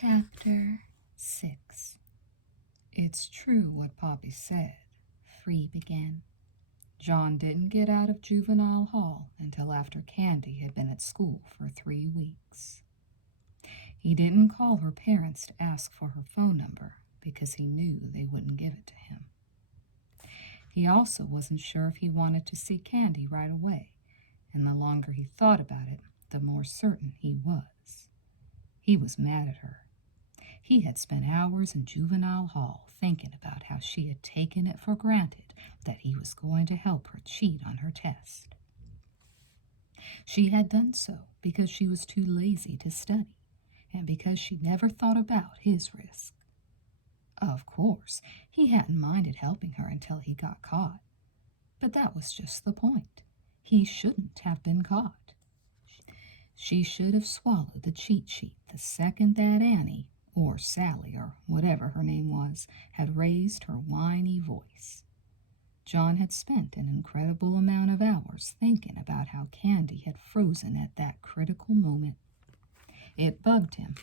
Chapter 6. It's true what Poppy said, Free began. John didn't get out of juvenile hall until after Candy had been at school for 3 weeks. He didn't call her parents to ask for her phone number because he knew they wouldn't give it to him. He also wasn't sure if he wanted to see Candy right away, and the longer he thought about it, the more certain he was. He was mad at her. He had spent hours in juvenile hall thinking about how she had taken it for granted that he was going to help her cheat on her test. She had done so because she was too lazy to study, and because she never thought about his risk. Of course, he hadn't minded helping her until he got caught, but that was just the point. He shouldn't have been caught. She should have swallowed the cheat sheet the second that Annie, or Sally, or whatever her name was, had raised her whiny voice. John had spent an incredible amount of hours thinking about how Candy had frozen at that critical moment. It bugged him.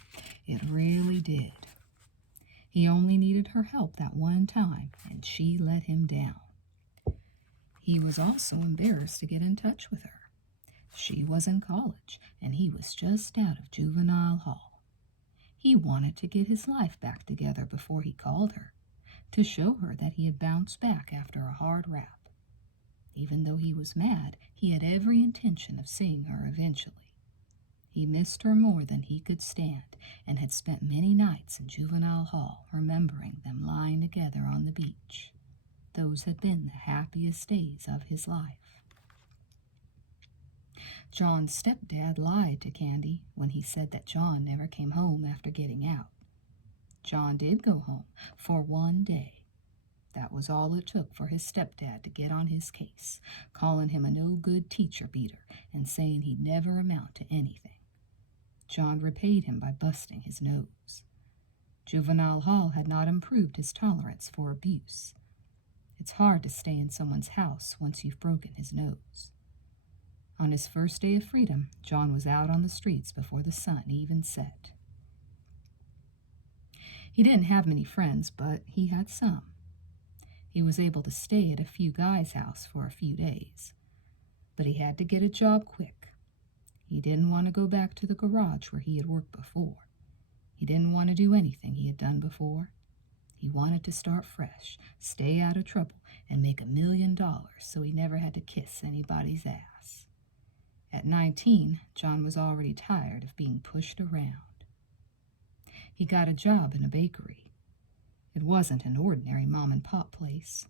It really did. He only needed her help that one time, and she let him down. He was also embarrassed to get in touch with her. She was in college, and he was just out of juvenile hall. He wanted to get his life back together before he called her, to show her that he had bounced back after a hard rap. Even though he was mad, he had every intention of seeing her eventually. He missed her more than he could stand, and had spent many nights in juvenile hall remembering them lying together on the beach. Those had been the happiest days of his life. John's stepdad lied to Candy when he said that John never came home after getting out. John did go home for 1 day. That was all it took for his stepdad to get on his case, calling him a no-good teacher beater and saying he'd never amount to anything. John repaid him by busting his nose. Juvenile hall had not improved his tolerance for abuse. It's hard to stay in someone's house once you've broken his nose. On his first day of freedom, John was out on the streets before the sun even set. He didn't have many friends, but he had some. He was able to stay at a few guys' house for a few days, but he had to get a job quick. He didn't want to go back to the garage where he had worked before. He didn't want to do anything he had done before. He wanted to start fresh, stay out of trouble, and make $1 million so he never had to kiss anybody's ass. At 19, John was already tired of being pushed around. He got a job in a bakery. It wasn't an ordinary mom-and-pop place.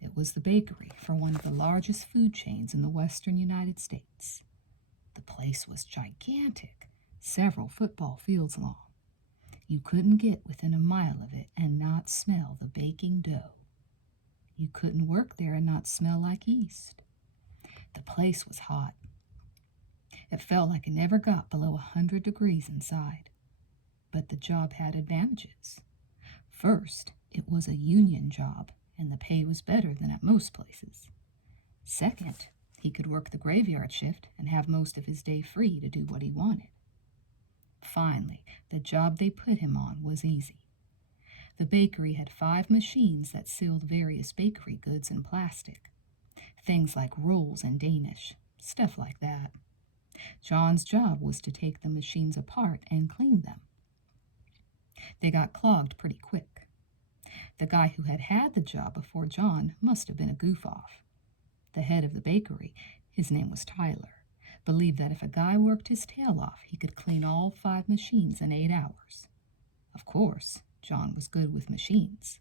It was the bakery for one of the largest food chains in the western United States. The place was gigantic, several football fields long. You couldn't get within a mile of it and not smell the baking dough. You couldn't work there and not smell like yeast. The place was hot. It felt like it never got below 100 degrees inside. But the job had advantages. First, it was a union job, and the pay was better than at most places. Second, he could work the graveyard shift and have most of his day free to do what he wanted. Finally, the job they put him on was easy. The bakery had 5 machines that sealed various bakery goods in plastic. Things like rolls and Danish, stuff like that. John's job was to take the machines apart and clean them. They got clogged pretty quick. The guy who had had the job before John must have been a goof-off. The head of the bakery, his name was Tyler, believed that if a guy worked his tail off, he could clean all 5 machines in 8 hours. Of course, John was good with machines.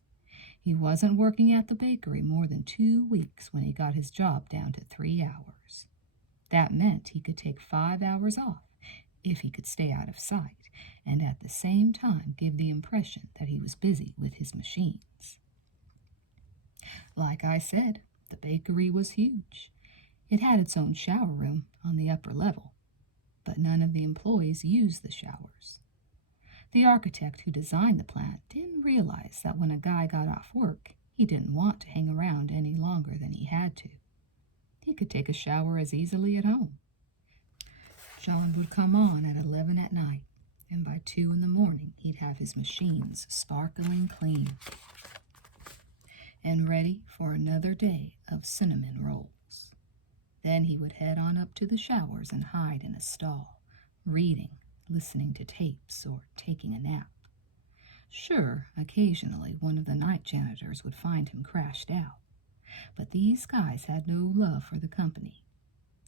He wasn't working at the bakery more than 2 weeks when he got his job down to 3 hours. That meant he could take 5 hours off if he could stay out of sight, and at the same time give the impression that he was busy with his machines. Like I said, the bakery was huge. It had its own shower room on the upper level, but none of the employees used the showers. The architect who designed the plant didn't realize that when a guy got off work, he didn't want to hang around any longer than he had to. He could take a shower as easily at home. John would come on at 11 at night, and by 2 in the morning he'd have his machines sparkling clean and ready for another day of cinnamon rolls. Then he would head on up to the showers and hide in a stall, reading, listening to tapes, or taking a nap. Sure, occasionally one of the night janitors would find him crashed out, but these guys had no love for the company.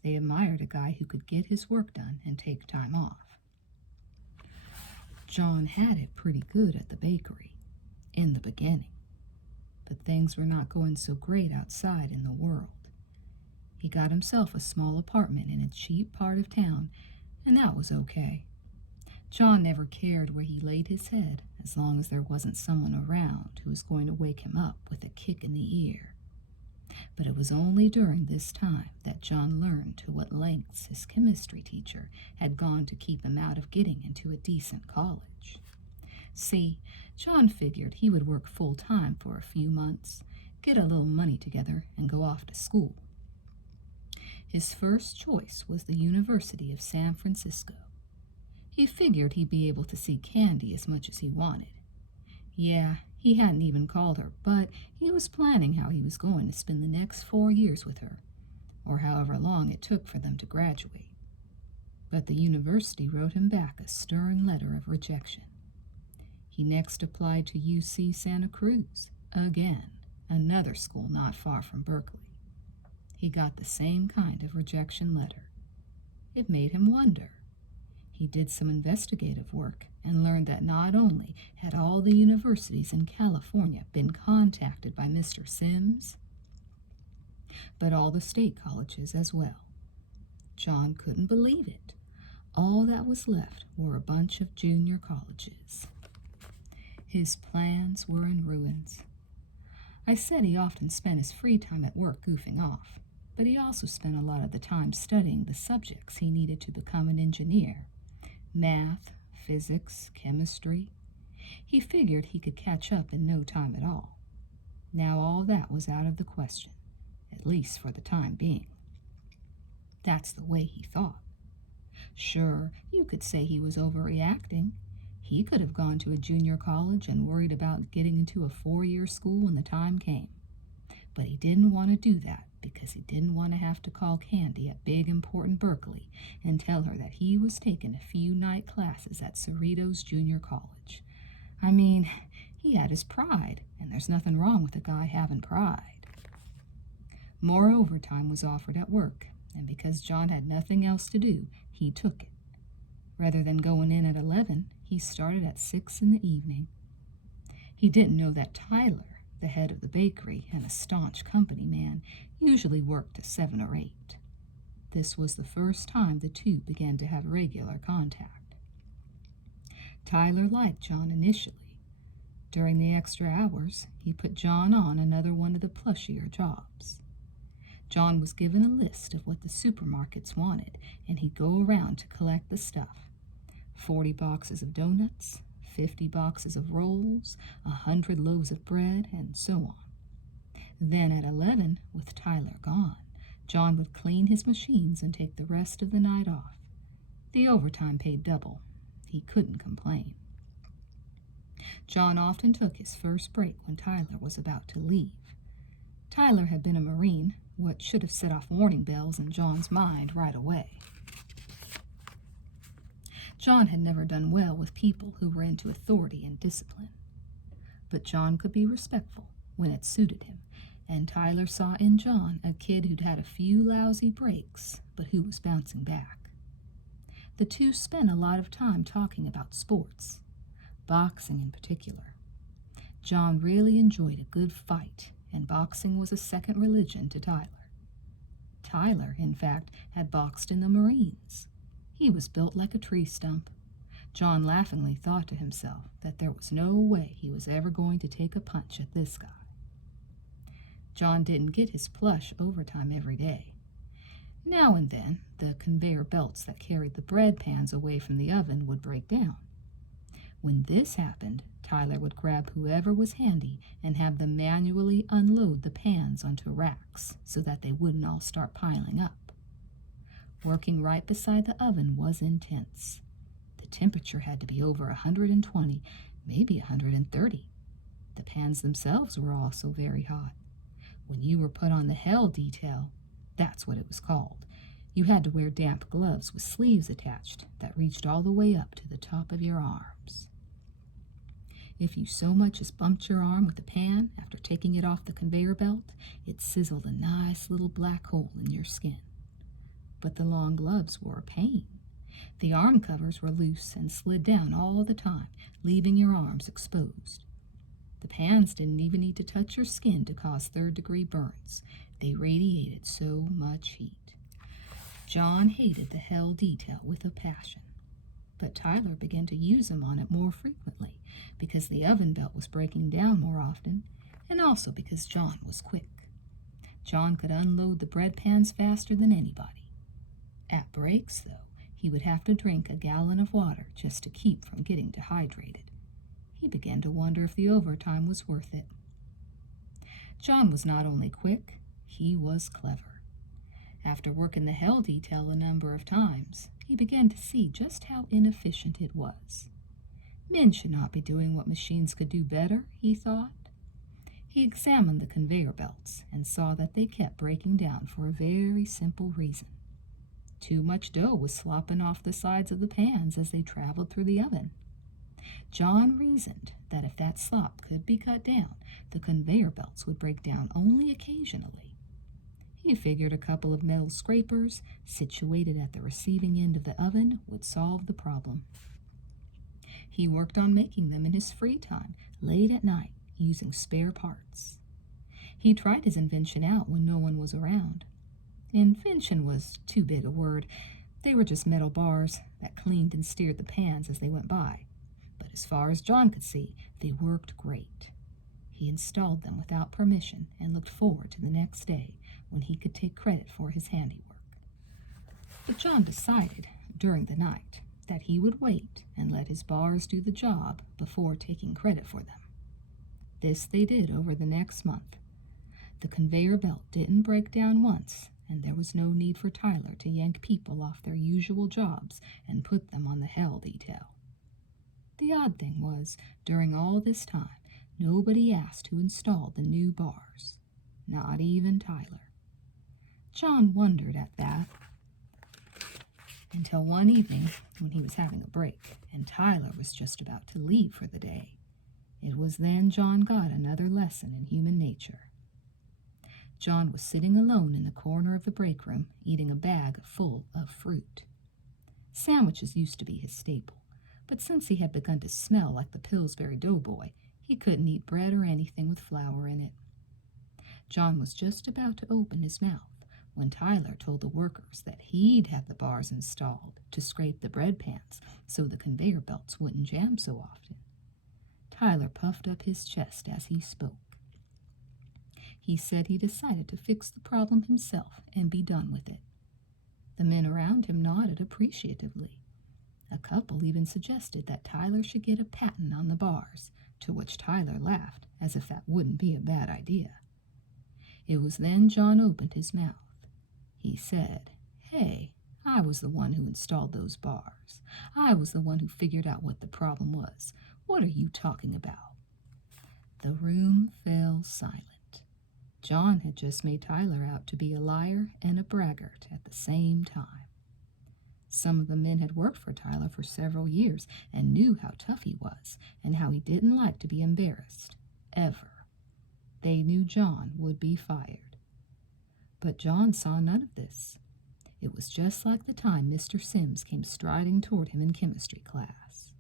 They admired a guy who could get his work done and take time off. John had it pretty good at the bakery, in the beginning, but things were not going so great outside in the world. He got himself a small apartment in a cheap part of town, and that was okay. John never cared where he laid his head, as long as there wasn't someone around who was going to wake him up with a kick in the ear. But it was only during this time that John learned to what lengths his chemistry teacher had gone to keep him out of getting into a decent college. See, John figured he would work full-time for a few months, get a little money together, and go off to school. His first choice was the University of San Francisco. He figured he'd be able to see Candy as much as he wanted. Yeah, he hadn't even called her, but he was planning how he was going to spend the next 4 years with her, or however long it took for them to graduate. But the university wrote him back a stern letter of rejection. He next applied to UC Santa Cruz, again, another school not far from Berkeley. He got the same kind of rejection letter. It made him wonder. He did some investigative work and learned that not only had all the universities in California been contacted by Mr. Sims, but all the state colleges as well. John couldn't believe it. All that was left were a bunch of junior colleges. His plans were in ruins. I said he often spent his free time at work goofing off, but he also spent a lot of the time studying the subjects he needed to become an engineer. Math, physics, chemistry. He figured he could catch up in no time at all. Now all that was out of the question, at least for the time being. That's the way he thought. Sure, you could say he was overreacting. He could have gone to a junior college and worried about getting into a 4-year school when the time came. But he didn't want to do that because he didn't want to have to call Candy at big important Berkeley and tell her that he was taking a few night classes at Cerrito's junior college. I mean, he had his pride, and there's nothing wrong with a guy having pride. More overtime was offered at work, and because John had nothing else to do, he took it. Rather than going in at 11, he started at 6 in the evening. He didn't know that Tyler, the head of the bakery and a staunch company man, usually worked to 7 or 8. This was the first time the two began to have regular contact. Tyler liked John initially. During the extra hours, he put John on another one of the plushier jobs. John was given a list of what the supermarkets wanted, and he'd go around to collect the stuff. 40 boxes of donuts, 50 boxes of rolls, 100 loaves of bread, and so on. Then at 11, with Tyler gone, John would clean his machines and take the rest of the night off. The overtime paid double. He couldn't complain. John often took his first break when Tyler was about to leave. Tyler had been a Marine, what should have set off warning bells in John's mind right away. John had never done well with people who were into authority and discipline. But John could be respectful when it suited him, and Tyler saw in John a kid who'd had a few lousy breaks, but who was bouncing back. The two spent a lot of time talking about sports, boxing in particular. John really enjoyed a good fight, and boxing was a second religion to Tyler. Tyler, in fact, had boxed in the Marines. He was built like a tree stump. John laughingly thought to himself that there was no way he was ever going to take a punch at this guy. John didn't get his plush overtime every day. Now and then, the conveyor belts that carried the bread pans away from the oven would break down. When this happened, Tyler would grab whoever was handy and have them manually unload the pans onto racks so that they wouldn't all start piling up. Working right beside the oven was intense. The temperature had to be over 120, maybe 130. The pans themselves were also very hot. When you were put on the hell detail, that's what it was called, you had to wear damp gloves with sleeves attached that reached all the way up to the top of your arms. If you so much as bumped your arm with a pan after taking it off the conveyor belt, it sizzled a nice little black hole in your skin. But the long gloves were a pain. The arm covers were loose and slid down all the time, leaving your arms exposed. The pans didn't even need to touch your skin to cause third-degree burns. They radiated so much heat. John hated the hell detail with a passion, but Tyler began to use him on it more frequently because the oven belt was breaking down more often, and also because John was quick. John could unload the bread pans faster than anybody. At breaks, though, he would have to drink a gallon of water just to keep from getting dehydrated. He began to wonder if the overtime was worth it. John was not only quick, he was clever. After working the hell detail a number of times, he began to see just how inefficient it was. Men should not be doing what machines could do better, he thought. He examined the conveyor belts and saw that they kept breaking down for a very simple reason. Too much dough was slopping off the sides of the pans as they traveled through the oven. John reasoned that if that slop could be cut down, the conveyor belts would break down only occasionally. He figured a couple of metal scrapers situated at the receiving end of the oven would solve the problem. He worked on making them in his free time, late at night, using spare parts. He tried his invention out when no one was around. Invention was too big a word. They were just metal bars that cleaned and steered the pans as they went by. But as far as John could see, they worked great. He installed them without permission and looked forward to the next day when he could take credit for his handiwork. But John decided during the night that he would wait and let his bars do the job before taking credit for them. This they did over the next month. The conveyor belt didn't break down once, and there was no need for Tyler to yank people off their usual jobs and put them on the hell detail. The odd thing was, during all this time, nobody asked who installed the new bars, not even Tyler. John wondered at that until one evening when he was having a break and Tyler was just about to leave for the day. It was then John got another lesson in human nature. John was sitting alone in the corner of the break room eating a bag full of fruit. Sandwiches used to be his staple, but since he had begun to smell like the Pillsbury Doughboy, he couldn't eat bread or anything with flour in it. John was just about to open his mouth when Tyler told the workers that he'd have the bars installed to scrape the bread pans so the conveyor belts wouldn't jam so often. Tyler puffed up his chest as he spoke. He said he decided to fix the problem himself and be done with it. The men around him nodded appreciatively. A couple even suggested that Tyler should get a patent on the bars, to which Tyler laughed as if that wouldn't be a bad idea. It was then John opened his mouth. He said, "Hey, I was the one who installed those bars. I was the one who figured out what the problem was. What are you talking about?" The room fell silent. John had just made Tyler out to be a liar and a braggart at the same time. Some of the men had worked for Tyler for several years and knew how tough he was and how he didn't like to be embarrassed, ever. They knew John would be fired. But John saw none of this. It was just like the time Mr. Sims came striding toward him in chemistry class.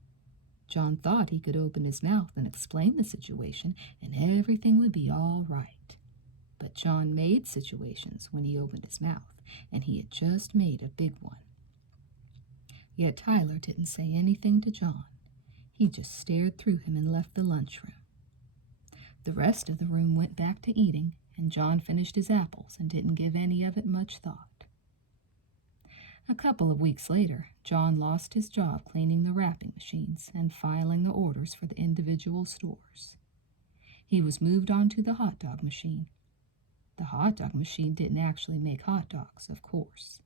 John thought he could open his mouth and explain the situation and everything would be all right. But John made situations when he opened his mouth, and he had just made a big one. Yet Tyler didn't say anything to John. He just stared through him and left the lunchroom. The rest of the room went back to eating, and John finished his apples and didn't give any of it much thought. A couple of weeks later, John lost his job cleaning the wrapping machines and filing the orders for the individual stores. He was moved on to the hot dog machine. The hot dog machine didn't actually make hot dogs, of course.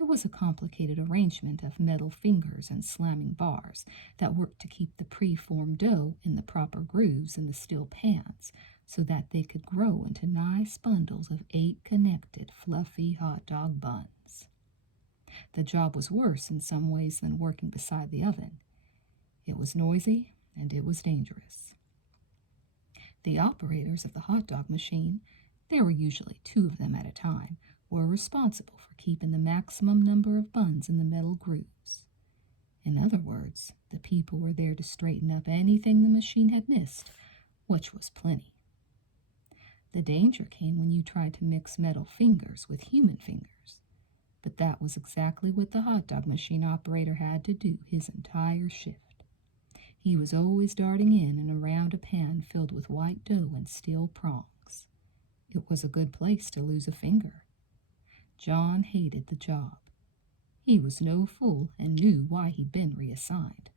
It was a complicated arrangement of metal fingers and slamming bars that worked to keep the preformed dough in the proper grooves in the steel pans so that they could grow into nice bundles of 8 connected, fluffy hot dog buns. The job was worse in some ways than working beside the oven. It was noisy and it was dangerous. The operators of the hot dog machine, there were usually 2 of them at a time, were responsible for keeping the maximum number of buns in the metal grooves. In other words, the people were there to straighten up anything the machine had missed, which was plenty. The danger came when you tried to mix metal fingers with human fingers, but that was exactly what the hot dog machine operator had to do his entire shift. He was always darting in and around a pan filled with white dough and steel prongs. It was a good place to lose a finger. John hated the job. He was no fool and knew why he'd been reassigned.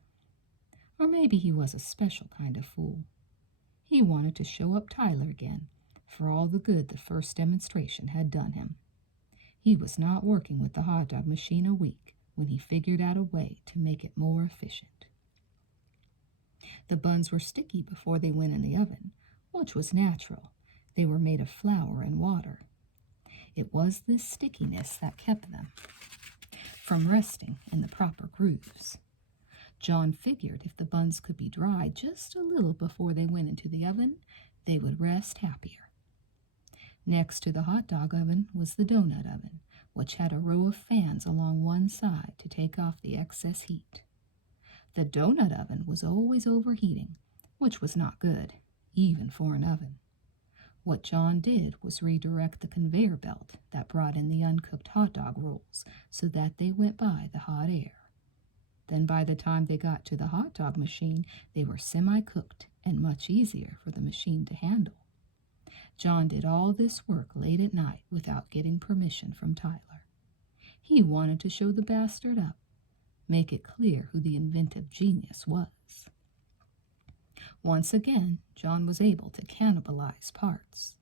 Or maybe he was a special kind of fool. He wanted to show up Tyler again for all the good the first demonstration had done him. He was not working with the hot dog machine a week when he figured out a way to make it more efficient. The buns were sticky before they went in the oven, which was natural. They were made of flour and water. It was this stickiness that kept them from resting in the proper grooves. John figured if the buns could be dried just a little before they went into the oven, they would rest happier. Next to the hot dog oven was the donut oven, which had a row of fans along one side to take off the excess heat. The donut oven was always overheating, which was not good, even for an oven. What John did was redirect the conveyor belt that brought in the uncooked hot dog rolls so that they went by the hot air. Then by the time they got to the hot dog machine, they were semi-cooked and much easier for the machine to handle. John did all this work late at night without getting permission from Tyler. He wanted to show the bastard up, make it clear who the inventive genius was. Once again, John was able to cannibalize parts.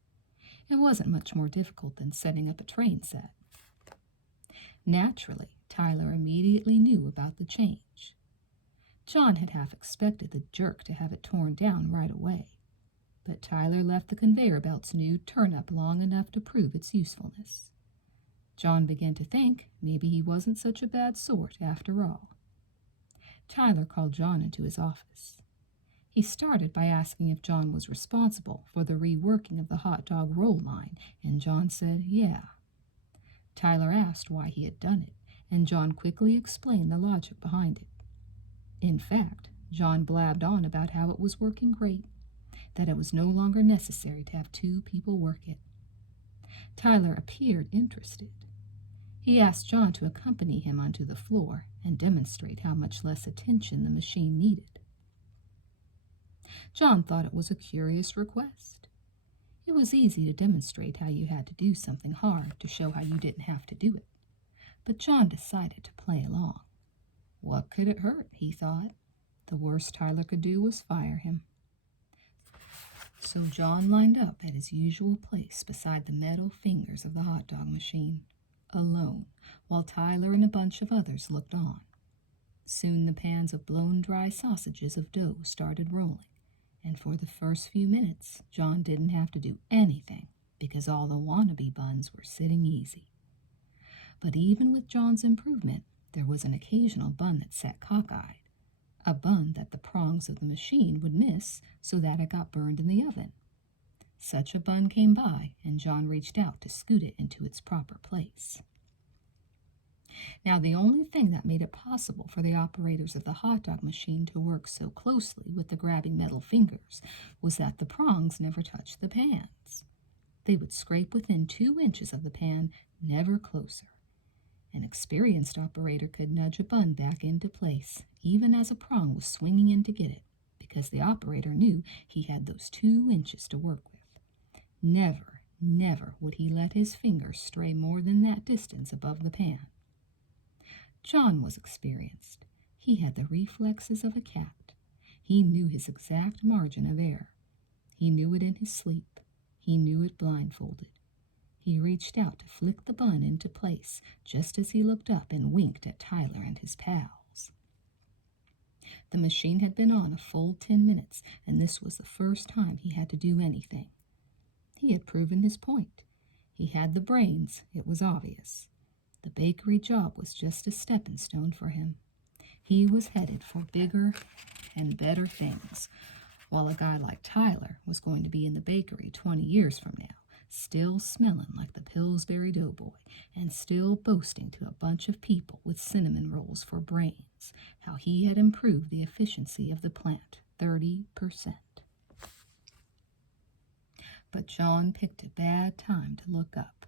It wasn't much more difficult than setting up a train set. Naturally, Tyler immediately knew about the change. John had half expected the jerk to have it torn down right away, but Tyler left the conveyor belt's new turn-up long enough to prove its usefulness. John began to think maybe he wasn't such a bad sort after all. Tyler called John into his office. He started by asking if John was responsible for the reworking of the hot dog roll line, and John said, yeah. Tyler asked why he had done it, and John quickly explained the logic behind it. In fact, John blabbed on about how it was working great, that it was no longer necessary to have 2 people work it. Tyler appeared interested. He asked John to accompany him onto the floor and demonstrate how much less attention the machine needed. John thought it was a curious request. It was easy to demonstrate how you had to do something hard to show how you didn't have to do it. But John decided to play along. What could it hurt, he thought. The worst Tyler could do was fire him. So John lined up at his usual place beside the metal fingers of the hot dog machine, alone, while Tyler and a bunch of others looked on. Soon the pans of blown dry sausages of dough started rolling, and for the first few minutes, John didn't have to do anything because all the wannabe buns were sitting easy. But even with John's improvement, there was an occasional bun that sat cockeyed, a bun that the prongs of the machine would miss so that it got burned in the oven. Such a bun came by, and John reached out to scoot it into its proper place. Now, the only thing that made it possible for the operators of the hot dog machine to work so closely with the grabbing metal fingers was that the prongs never touched the pans. They would scrape within 2 inches of the pan, never closer. An experienced operator could nudge a bun back into place, even as a prong was swinging in to get it, because the operator knew he had those 2 inches to work with. Never, never would he let his fingers stray more than that distance above the pan. John was experienced. He had the reflexes of a cat. He knew his exact margin of error. He knew it in his sleep. He knew it blindfolded. He reached out to flick the bun into place just as he looked up and winked at Tyler and his pals. The machine had been on a full 10 minutes, and this was the first time he had to do anything. He had proven his point. He had the brains, it was obvious. The bakery job was just a stepping stone for him. He was headed for bigger and better things, while a guy like Tyler was going to be in the bakery 20 years from now, still smelling like the Pillsbury Doughboy and still boasting to a bunch of people with cinnamon rolls for brains how he had improved the efficiency of the plant 30%. But John picked a bad time to look up.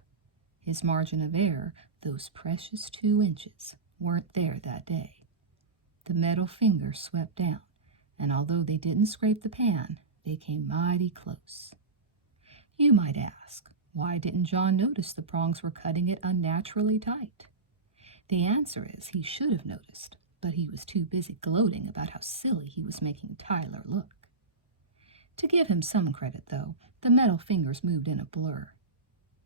His margin of error, those precious 2 inches, weren't there that day. The metal fingers swept down, and although they didn't scrape the pan, they came mighty close. You might ask, why didn't John notice the prongs were cutting it unnaturally tight? The answer is he should have noticed, but he was too busy gloating about how silly he was making Tyler look. To give him some credit, though, the metal fingers moved in a blur.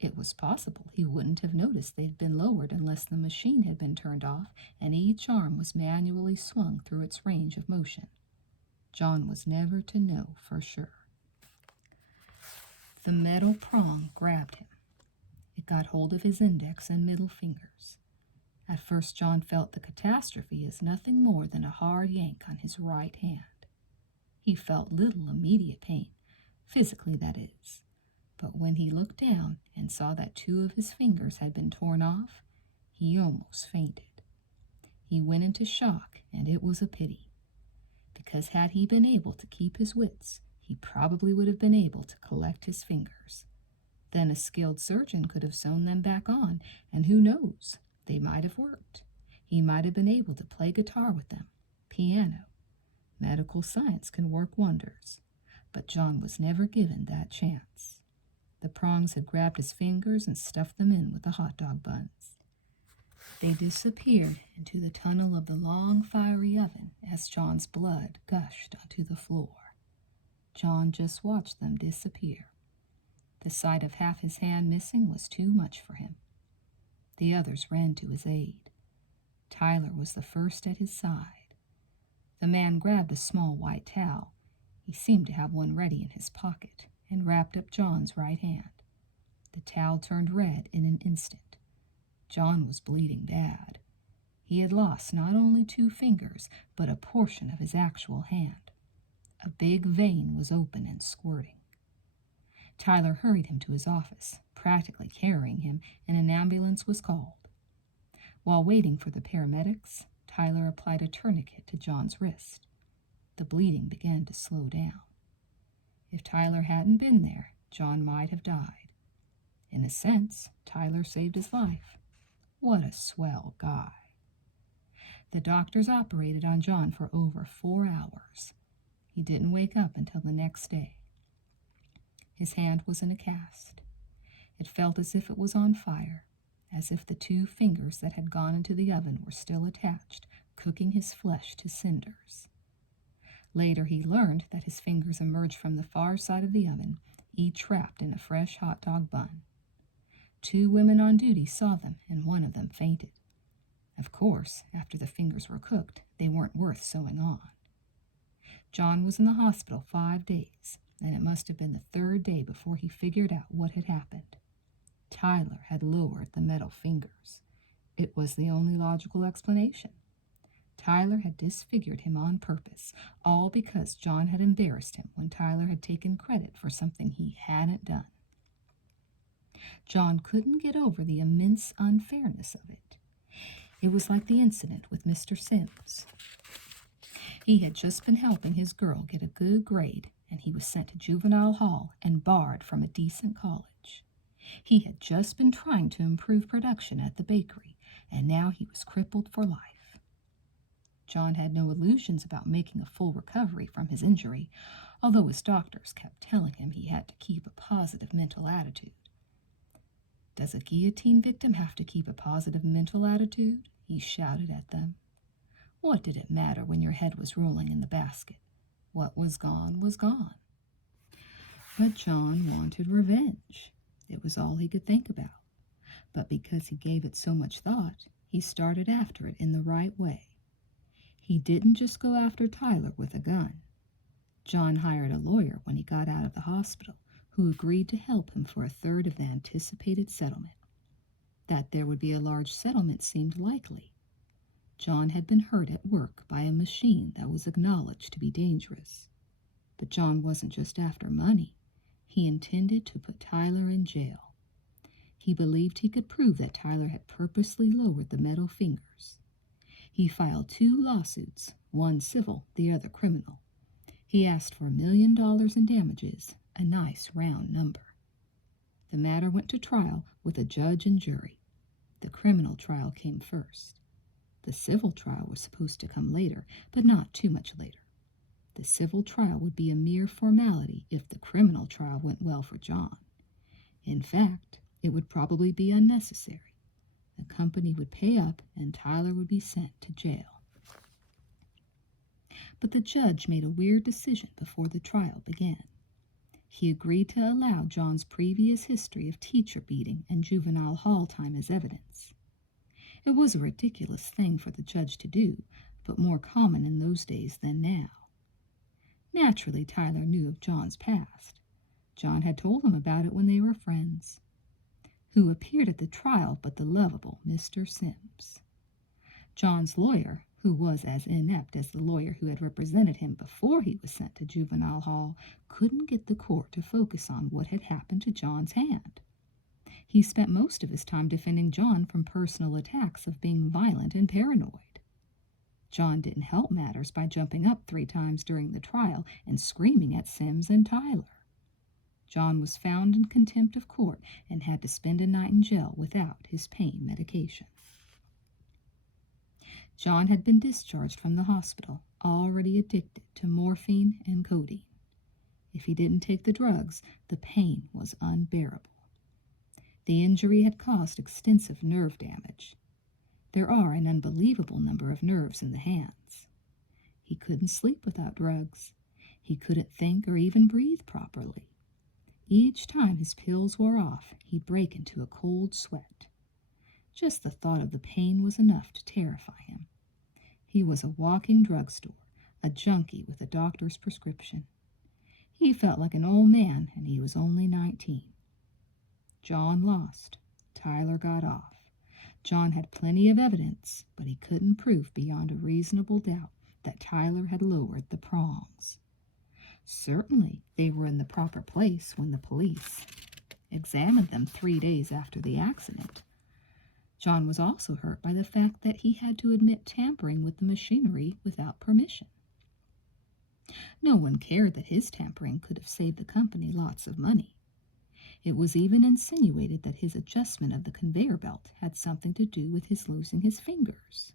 It was possible he wouldn't have noticed they'd been lowered unless the machine had been turned off and each arm was manually swung through its range of motion. John was never to know for sure. The metal prong grabbed him. It got hold of his index and middle fingers. At first John felt the catastrophe as nothing more than a hard yank on his right hand. He felt little immediate pain, physically that is. But when he looked down and saw that 2 of his fingers had been torn off, he almost fainted. He went into shock, and it was a pity. Because had he been able to keep his wits, he probably would have been able to collect his fingers. Then a skilled surgeon could have sewn them back on, and who knows, they might have worked. He might have been able to play guitar with them, piano. Medical science can work wonders, but John was never given that chance. The prongs had grabbed his fingers and stuffed them in with the hot dog buns. They disappeared into the tunnel of the long, fiery oven as John's blood gushed onto the floor. John just watched them disappear. The sight of half his hand missing was too much for him. The others ran to his aid. Tyler was the first at his side. The man grabbed a small white towel. He seemed to have one ready in his pocket, and wrapped up John's right hand. The towel turned red in an instant. John was bleeding bad. He had lost not only 2 fingers, but a portion of his actual hand. A big vein was open and squirting. Tyler hurried him to his office, practically carrying him, and an ambulance was called. While waiting for the paramedics, Tyler applied a tourniquet to John's wrist. The bleeding began to slow down. If Tyler hadn't been there, John might have died. In a sense, Tyler saved his life. What a swell guy. The doctors operated on John for over 4 hours. He didn't wake up until the next day. His hand was in a cast. It felt as if it was on fire, as if the 2 fingers that had gone into the oven were still attached, cooking his flesh to cinders. Later he learned that his fingers emerged from the far side of the oven, each wrapped in a fresh hot dog bun. 2 women on duty saw them, and one of them fainted. Of course, after the fingers were cooked, they weren't worth sewing on. John was in the hospital 5 days, and it must have been the 3rd day before he figured out what had happened. Tyler had lowered the metal fingers. It was the only logical explanation. Tyler had disfigured him on purpose, all because John had embarrassed him when Tyler had taken credit for something he hadn't done. John couldn't get over the immense unfairness of it. It was like the incident with Mr. Sims. He had just been helping his girl get a good grade, and he was sent to juvenile hall and barred from a decent college. He had just been trying to improve production at the bakery, and now he was crippled for life. John had no illusions about making a full recovery from his injury, although his doctors kept telling him he had to keep a positive mental attitude. Does a guillotine victim have to keep a positive mental attitude? He shouted at them. What did it matter when your head was rolling in the basket? What was gone was gone. But John wanted revenge. It was all he could think about. But because he gave it so much thought, he started after it in the right way. He didn't just go after Tyler with a gun. John hired a lawyer when he got out of the hospital who agreed to help him for a third of the anticipated settlement. That there would be a large settlement seemed likely. John had been hurt at work by a machine that was acknowledged to be dangerous. But John wasn't just after money. He intended to put Tyler in jail. He believed he could prove that Tyler had purposely lowered the metal fingers. He filed 2 lawsuits, one civil, the other criminal. He asked for $1 million in damages, a nice round number. The matter went to trial with a judge and jury. The criminal trial came first. The civil trial was supposed to come later, but not too much later. The civil trial would be a mere formality if the criminal trial went well for John. In fact, it would probably be unnecessary. The company would pay up and Tyler would be sent to jail. But the judge made a weird decision before the trial began. He agreed to allow John's previous history of teacher beating and juvenile hall time as evidence. It was a ridiculous thing for the judge to do, but more common in those days than now. Naturally, Tyler knew of John's past. John had told him about it when they were friends. Who appeared at the trial but the lovable Mr. Sims? John's lawyer, who was as inept as the lawyer who had represented him before he was sent to juvenile hall, couldn't get the court to focus on what had happened to John's hand. He spent most of his time defending John from personal attacks of being violent and paranoid. John didn't help matters by jumping up 3 times during the trial and screaming at Sims and Tyler. John was found in contempt of court and had to spend a night in jail without his pain medication. John had been discharged from the hospital, already addicted to morphine and codeine. If he didn't take the drugs, the pain was unbearable. The injury had caused extensive nerve damage. There are an unbelievable number of nerves in the hands. He couldn't sleep without drugs. He couldn't think or even breathe properly. Each time his pills wore off, he'd break into a cold sweat. Just the thought of the pain was enough to terrify him. He was a walking drugstore, a junkie with a doctor's prescription. He felt like an old man, and he was only 19. John lost. Tyler got off. John had plenty of evidence, but he couldn't prove beyond a reasonable doubt that Tyler had lowered the prongs. Certainly, they were in the proper place when the police examined them 3 days after the accident. John was also hurt by the fact that he had to admit tampering with the machinery without permission. No one cared that his tampering could have saved the company lots of money. It was even insinuated that his adjustment of the conveyor belt had something to do with his losing his fingers.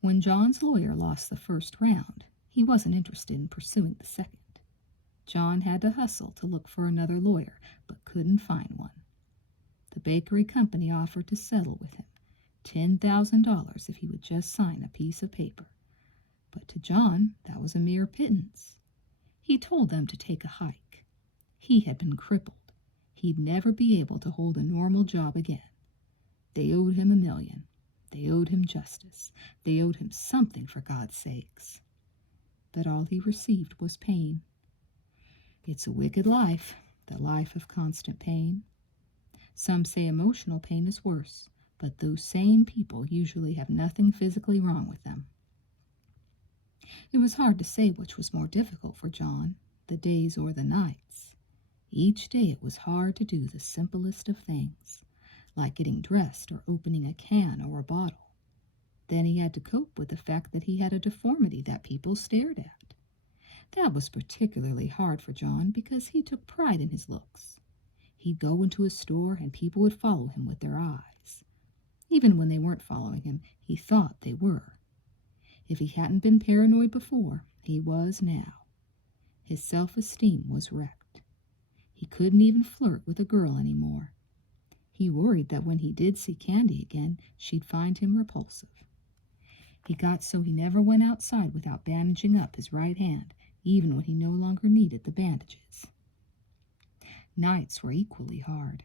When John's lawyer lost the first round, he wasn't interested in pursuing the second. John had to hustle to look for another lawyer, but couldn't find one. The bakery company offered to settle with him, $10,000 if he would just sign a piece of paper. But to John, that was a mere pittance. He told them to take a hike. He had been crippled. He'd never be able to hold a normal job again. They owed him $1 million. They owed him justice. They owed him something, for God's sakes. But all he received was pain. It's a wicked life, the life of constant pain. Some say emotional pain is worse, but those same people usually have nothing physically wrong with them. It was hard to say which was more difficult for John, the days or the nights. Each day it was hard to do the simplest of things, like getting dressed or opening a can or a bottle. Then he had to cope with the fact that he had a deformity that people stared at. That was particularly hard for John because he took pride in his looks. He'd go into a store and people would follow him with their eyes. Even when they weren't following him, he thought they were. If he hadn't been paranoid before, he was now. His self-esteem was wrecked. He couldn't even flirt with a girl anymore. He worried that when he did see Candy again, she'd find him repulsive. He got so he never went outside without bandaging up his right hand, even when he no longer needed the bandages. Nights were equally hard.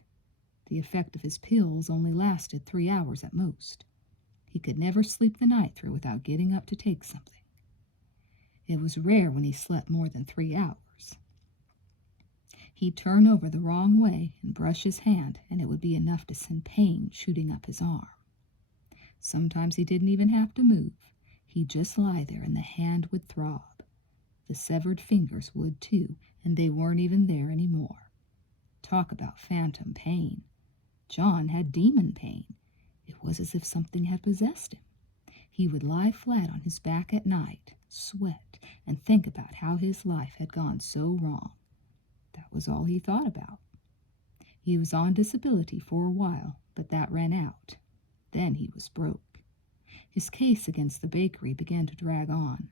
The effect of his pills only lasted 3 hours at most. He could never sleep the night through without getting up to take something. It was rare when he slept more than 3 hours. He'd turn over the wrong way and brush his hand, and it would be enough to send pain shooting up his arm. Sometimes he didn't even have to move. He'd just lie there and the hand would throb. The severed fingers would too, and they weren't even there anymore. Talk about phantom pain. John had demon pain. It was as if something had possessed him. He would lie flat on his back at night, sweat, and think about how his life had gone so wrong. That was all he thought about. He was on disability for a while, but that ran out. Then he was broke. His case against the bakery began to drag on.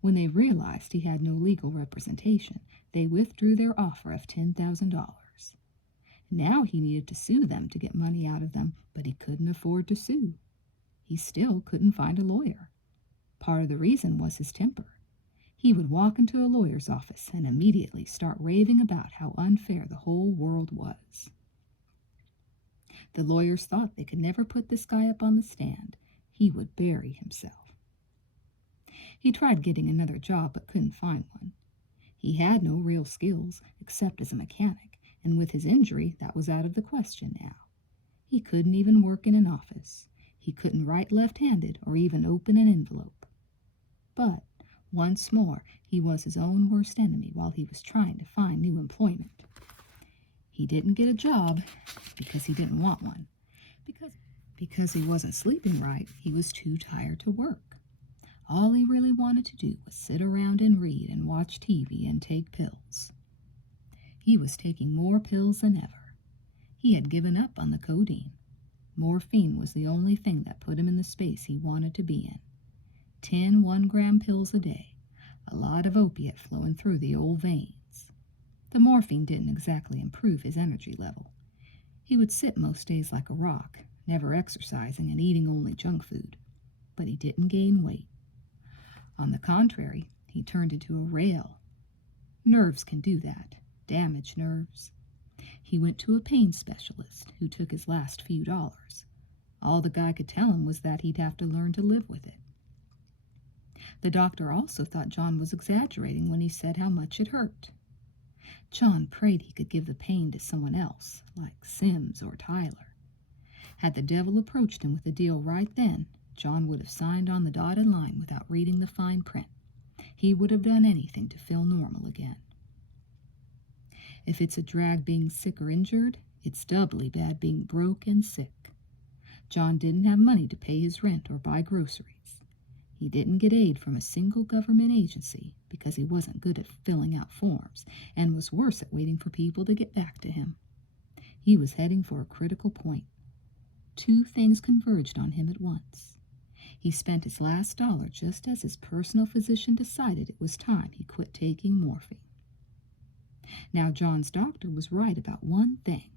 When they realized he had no legal representation, they withdrew their offer of $10,000. Now he needed to sue them to get money out of them, but he couldn't afford to sue. He still couldn't find a lawyer. Part of the reason was his temper. He would walk into a lawyer's office and immediately start raving about how unfair the whole world was. The lawyers thought they could never put this guy up on the stand. He would bury himself. He tried getting another job but couldn't find one. He had no real skills except as a mechanic, and with his injury, that was out of the question now. He couldn't even work in an office. He couldn't write left-handed or even open an envelope. But once more, he was his own worst enemy while he was trying to find new employment. He didn't get a job because he didn't want one. Because he wasn't sleeping right, he was too tired to work. All he really wanted to do was sit around and read and watch TV and take pills. He was taking more pills than ever. He had given up on the codeine. Morphine was the only thing that put him in the space he wanted to be in. 10 1-gram pills a day, a lot of opiate flowing through the old veins. The morphine didn't exactly improve his energy level. He would sit most days like a rock, never exercising and eating only junk food. But he didn't gain weight. On the contrary, he turned into a rail. Nerves can do that, damage nerves. He went to a pain specialist who took his last few dollars. All the guy could tell him was that he'd have to learn to live with it. The doctor also thought John was exaggerating when he said how much it hurt. John prayed he could give the pain to someone else, like Sims or Tyler. Had the devil approached him with a deal right then, John would have signed on the dotted line without reading the fine print. He would have done anything to feel normal again. If it's a drag being sick or injured, it's doubly bad being broke and sick. John didn't have money to pay his rent or buy groceries. He didn't get aid from a single government agency because he wasn't good at filling out forms and was worse at waiting for people to get back to him. He was heading for a critical point. 2 things converged on him at once. He spent his last dollar just as his personal physician decided it was time he quit taking morphine. Now, John's doctor was right about one thing.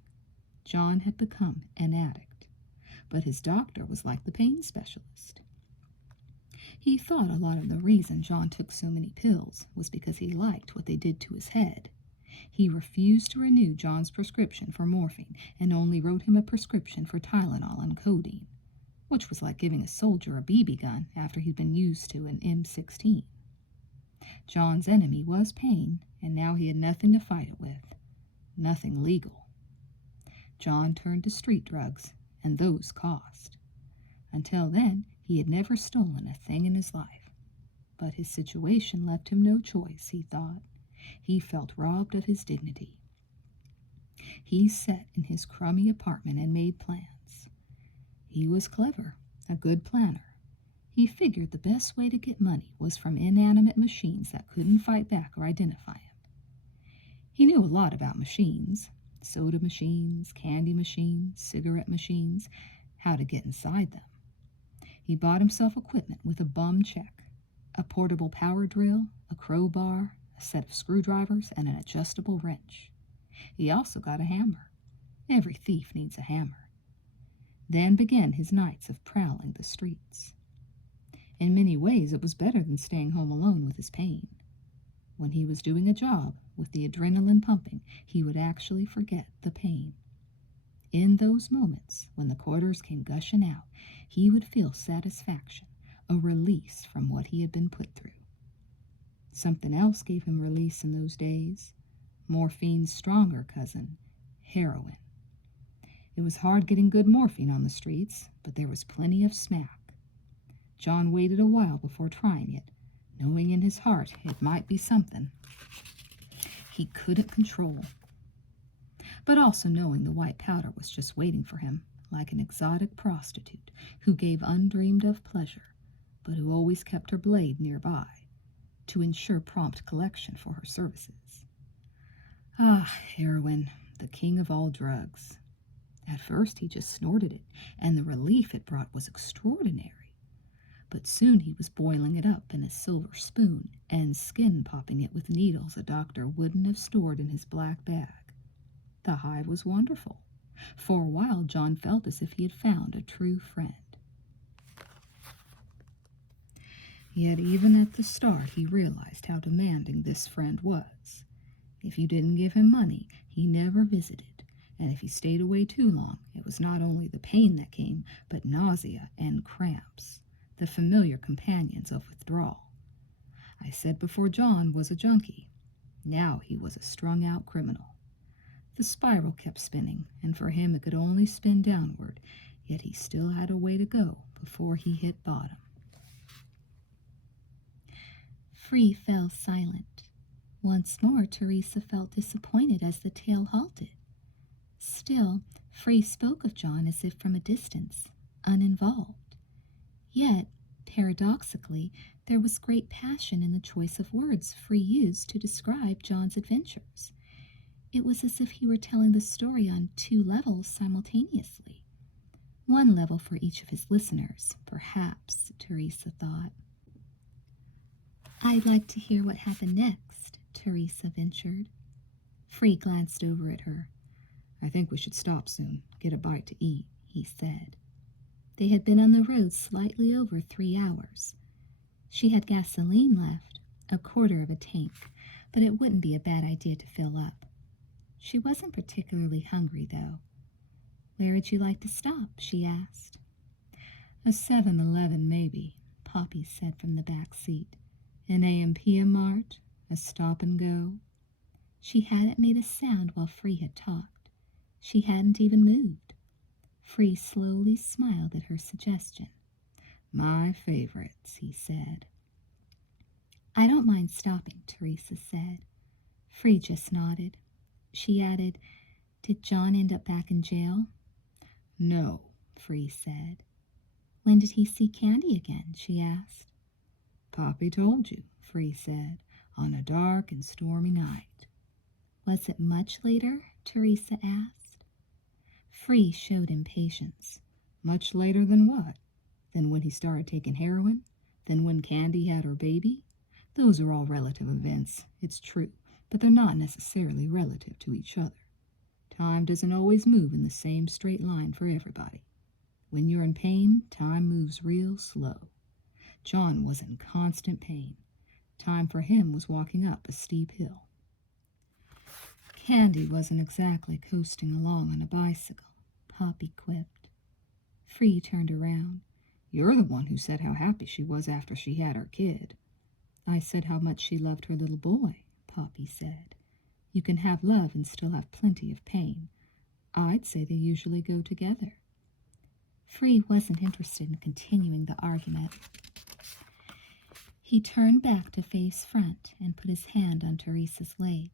John had become an addict, but his doctor was like the pain specialist. He thought a lot of the reason John took so many pills was because he liked what they did to his head. He refused to renew John's prescription for morphine and only wrote him a prescription for Tylenol and codeine, which was like giving a soldier a BB gun after he'd been used to an M16. John's enemy was pain, and now he had nothing to fight it with, nothing legal. John turned to street drugs, and those cost. Until then, he had never stolen a thing in his life. But his situation left him no choice, he thought. He felt robbed of his dignity. He sat in his crummy apartment and made plans. He was clever, a good planner. He figured the best way to get money was from inanimate machines that couldn't fight back or identify him. He knew a lot about machines, soda machines, candy machines, cigarette machines, how to get inside them. He bought himself equipment with a bum check, a portable power drill, a crowbar, a set of screwdrivers, and an adjustable wrench. He also got a hammer. Every thief needs a hammer. Then began his nights of prowling the streets. In many ways, it was better than staying home alone with his pain. When he was doing a job, with the adrenaline pumping, he would actually forget the pain. In those moments, when the quarters came gushing out, he would feel satisfaction, a release from what he had been put through. Something else gave him release in those days. Morphine's stronger cousin, heroin. It was hard getting good morphine on the streets, but there was plenty of smack. John waited a while before trying it, knowing in his heart it might be something he couldn't control, but also knowing the white powder was just waiting for him, like an exotic prostitute who gave undreamed-of pleasure, but who always kept her blade nearby to ensure prompt collection for her services. Ah, heroin, the king of all drugs. At first he just snorted it, and the relief it brought was extraordinary. But soon he was boiling it up in a silver spoon and skin-popping it with needles a doctor wouldn't have stored in his black bag. The high was wonderful. For a while John felt as if he had found a true friend. Yet even at the start he realized how demanding this friend was. If you didn't give him money, he never visited, and if he stayed away too long, it was not only the pain that came, but nausea and cramps, the familiar companions of withdrawal. I said before John was a junkie. Now he was a strung-out criminal. The spiral kept spinning, and for him it could only spin downward, yet he still had a way to go before he hit bottom. Free fell silent. Once more Teresa felt disappointed as the tale halted. Still, Free spoke of John as if from a distance, uninvolved. Yet, paradoxically, there was great passion in the choice of words Free used to describe John's adventures. It was as if he were telling the story on two levels simultaneously. One level for each of his listeners, perhaps, Teresa thought. "I'd like to hear what happened next," Teresa ventured. Free glanced over at her. "I think we should stop soon, get a bite to eat," he said. They had been on the road slightly over 3 hours. She had gasoline left, a quarter of a tank, but it wouldn't be a bad idea to fill up. She wasn't particularly hungry, though. "Where would you like to stop?" she asked. "A 7-Eleven, maybe," Poppy said from the back seat. "An A.M.P.M. Mart, a stop and go." She hadn't made a sound while Free had talked. She hadn't even moved. Free slowly smiled at her suggestion. "My favorites," he said. "I don't mind stopping," Teresa said. Free just nodded. She added, "Did John end up back in jail?" "No," Free said. "When did he see Candy again?" she asked. "Poppy told you," Free said, "on a dark and stormy night." "Was it much later?" Teresa asked. Free showed impatience. "Much later than what? Than when he started taking heroin? Than when Candy had her baby? Those are all relative events, it's true, but they're not necessarily relative to each other. Time doesn't always move in the same straight line for everybody. When you're in pain, time moves real slow. John was in constant pain. Time for him was walking up a steep hill. Candy wasn't exactly coasting along on a bicycle, Poppy quipped. Free turned around. "You're the one who said how happy she was after she had her kid." "I said how much she loved her little boy," Poppy said. "You can have love and still have plenty of pain. I'd say they usually go together." Free wasn't interested in continuing the argument. He turned back to face front and put his hand on Teresa's leg.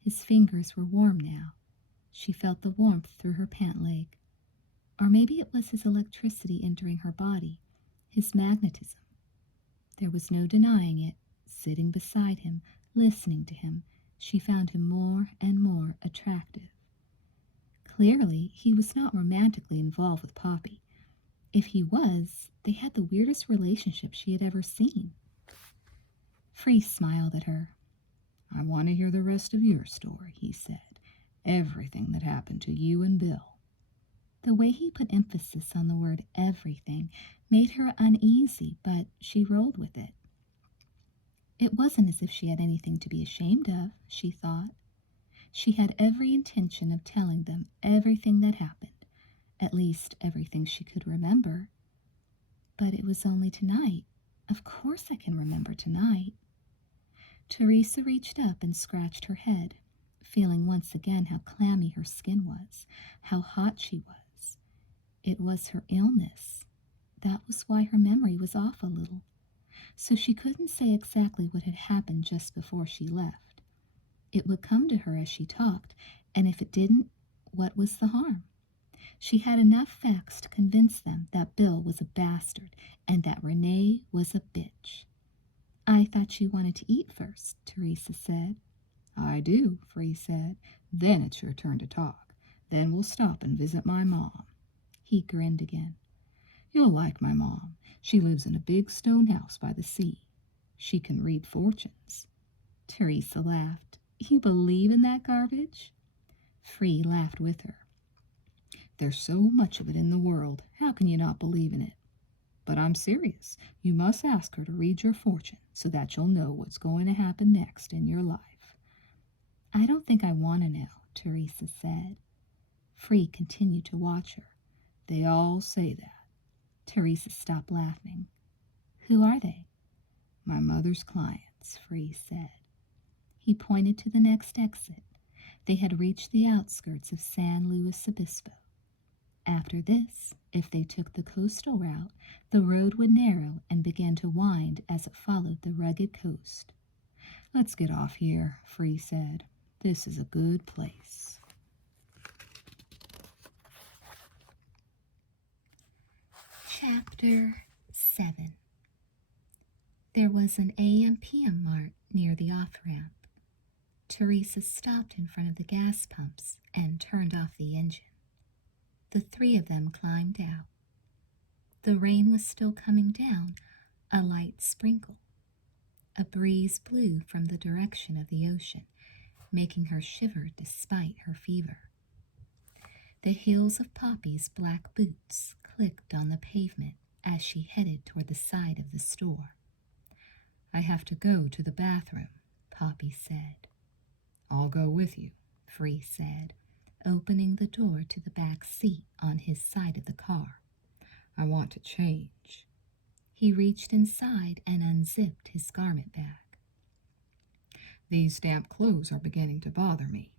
His fingers were warm now. She felt the warmth through her pant leg. Or maybe it was his electricity entering her body, his magnetism. There was no denying it. Sitting beside him, listening to him, she found him more and more attractive. Clearly, he was not romantically involved with Poppy. If he was, they had the weirdest relationship she had ever seen. Free smiled at her. "I want to hear the rest of your story," he said. "Everything that happened to you and Bill." The way he put emphasis on the word everything made her uneasy, but she rolled with it. It wasn't as if she had anything to be ashamed of, she thought. She had every intention of telling them everything that happened, at least everything she could remember. But it was only tonight. Of course I can remember tonight. Teresa reached up and scratched her head, feeling once again how clammy her skin was, how hot she was. It was her illness. That was why her memory was off a little. So she couldn't say exactly what had happened just before she left. It would come to her as she talked, and if it didn't, what was the harm? She had enough facts to convince them that Bill was a bastard and that Renee was a bitch. I thought you wanted to eat first, Teresa said. I do, Free said. Then it's your turn to talk. Then we'll stop and visit my mom. He grinned again. You'll like my mom. She lives in a big stone house by the sea. She can read fortunes. Teresa laughed. You believe in that garbage? Free laughed with her. There's so much of it in the world. How can you not believe in it? But I'm serious. You must ask her to read your fortune so that you'll know what's going to happen next in your life. I don't think I want to know, Teresa said. Free continued to watch her. They all say that. Teresa stopped laughing. Who are they? My mother's clients, Free said. He pointed to the next exit. They had reached the outskirts of San Luis Obispo. After this, if they took the coastal route, the road would narrow and begin to wind as it followed the rugged coast. Let's get off here, Free said. This is a good place. Chapter 7. There was an AM/PM mart near the off-ramp. Teresa stopped in front of the gas pumps and turned off the engine. The three of them climbed out. The rain was still coming down, a light sprinkle. A breeze blew from the direction of the ocean, making her shiver despite her fever. The heels of Poppy's black boots clicked on the pavement as she headed toward the side of the store. I have to go to the bathroom, Poppy said. I'll go with you, Free said, opening the door to the back seat on his side of the car. I want to change. He reached inside and unzipped his garment bag. These damp clothes are beginning to bother me.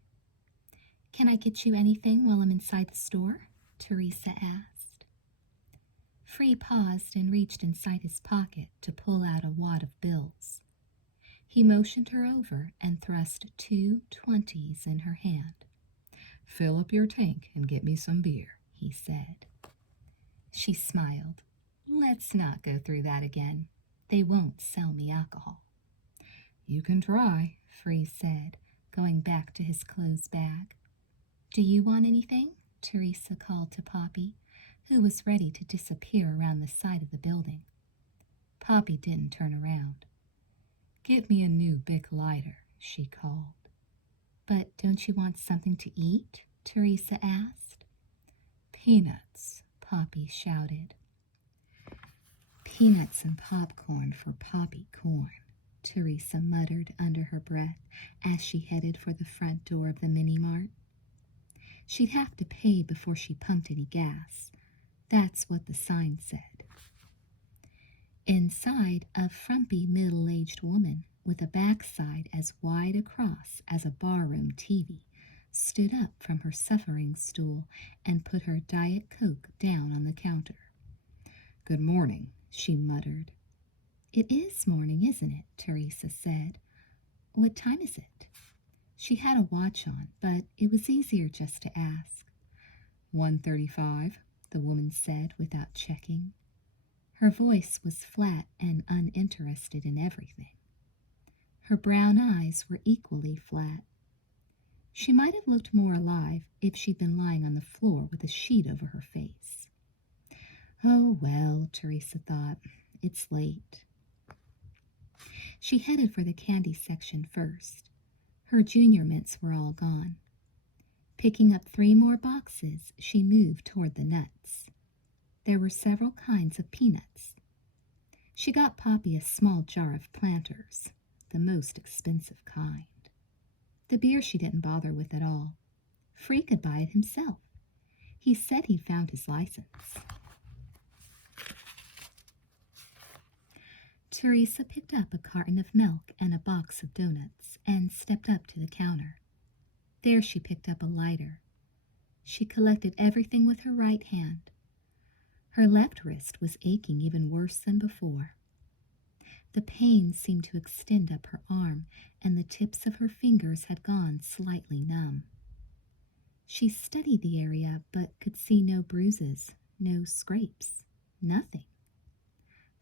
Can I get you anything while I'm inside the store? Teresa asked. Free paused and reached inside his pocket to pull out a wad of bills. He motioned her over and thrust 2 20s in her hand. Fill up your tank and get me some beer, he said. She smiled. Let's not go through that again. They won't sell me alcohol. You can try, Free said, going back to his clothes bag. Do you want anything? Teresa called to Poppy, who was ready to disappear around the side of the building. Poppy didn't turn around. Get me a new Bic lighter, she called. But don't you want something to eat? Teresa asked. Peanuts, Poppy shouted. Peanuts and popcorn for Poppy Corn, Teresa muttered under her breath as she headed for the front door of the mini-mart. She'd have to pay before she pumped any gas. That's what the sign said. Inside, a frumpy middle-aged woman with a backside as wide across as a barroom TV stood up from her suffering stool and put her Diet Coke down on the counter. Good morning, she muttered. It is morning, isn't it? Teresa said. What time is it? She had a watch on, but it was easier just to ask. 1:35, the woman said without checking. Her voice was flat and uninterested in everything. Her brown eyes were equally flat. She might have looked more alive if she'd been lying on the floor with a sheet over her face. Oh, well, Teresa thought, it's late. She headed for the candy section first. Her junior mints were all gone. Picking up 3 more boxes, she moved toward the nuts. There were several kinds of peanuts. She got Poppy a small jar of Planters. the most expensive kind. The beer she didn't bother with at all. Free could buy it himself. He said he'd found his license. Teresa picked up a carton of milk and a box of donuts and stepped up to the counter. There she picked up a lighter. She collected everything with her right hand. Her left wrist was aching even worse than before. The pain seemed to extend up her arm, and the tips of her fingers had gone slightly numb. She studied the area, but could see no bruises, no scrapes, nothing.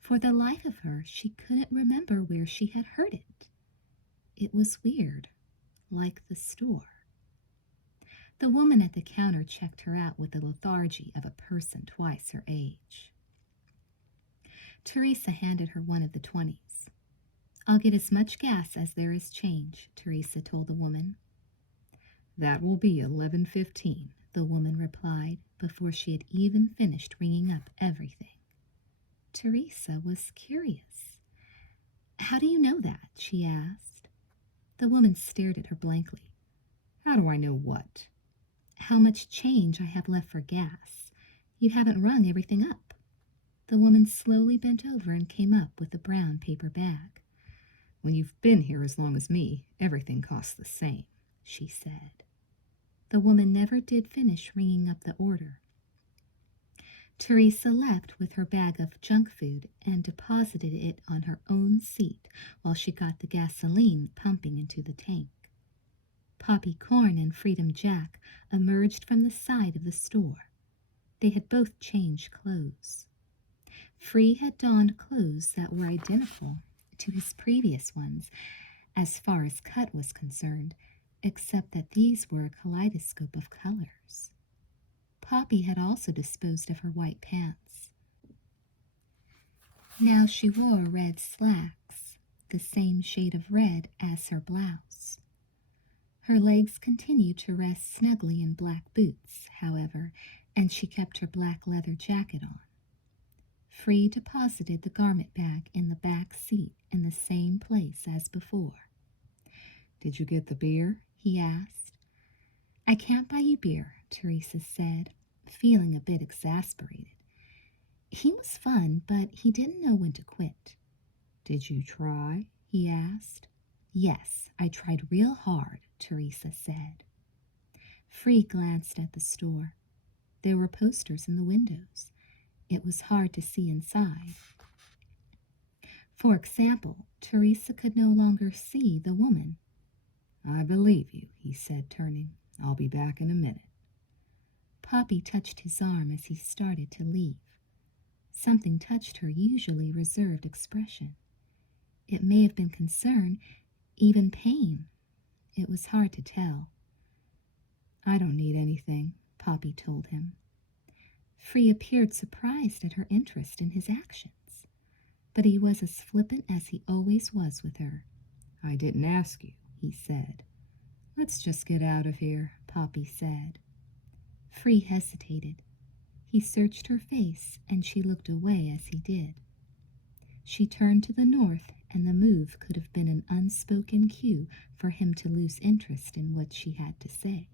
For the life of her, she couldn't remember where she had heard it. It was weird, like the store. The woman at the counter checked her out with the lethargy of a person twice her age. Teresa handed her one of the 20s. "I'll get as much gas as there is change," Teresa told the woman. "That will be 11.15, the woman replied before she had even finished ringing up everything. Teresa was curious. "How do you know that?" she asked. The woman stared at her blankly. "How do I know what?" "How much change I have left for gas. You haven't rung everything up." The woman slowly bent over and came up with a brown paper bag. "When you've been here as long as me, everything costs the same," she said. The woman never did finish ringing up the order. Teresa left with her bag of junk food and deposited it on her own seat while she got the gasoline pumping into the tank. Poppy Corn and Freedom Jack emerged from the side of the store. They had both changed clothes. Free had donned clothes that were identical to his previous ones as far as cut was concerned, except that these were a kaleidoscope of colors. Poppy had also disposed of her white pants. Now she wore red slacks, the same shade of red as her blouse. Her legs continued to rest snugly in black boots, however, and she kept her black leather jacket on. Free deposited the garment bag in the back seat in the same place as before. "Did you get the beer?" he asked. "I can't buy you beer," Teresa said, feeling a bit exasperated. He was fun, but he didn't know when to quit. "Did you try?" he asked. "Yes, I tried real hard," Teresa said. Free glanced at the store. There were posters in the windows. It was hard to see inside. For example, Teresa could no longer see the woman. "I believe you," he said, turning. "I'll be back in a minute." Poppy touched his arm as he started to leave. Something touched her usually reserved expression. It may have been concern, even pain. It was hard to tell. "I don't need anything," Poppy told him. Free appeared surprised at her interest in his actions, but he was as flippant as he always was with her. "I didn't ask you," he said. "Let's just get out of here," Poppy said. Free hesitated. He searched her face, and she looked away as he did. She turned to the north, and the move could have been an unspoken cue for him to lose interest in what she had to say.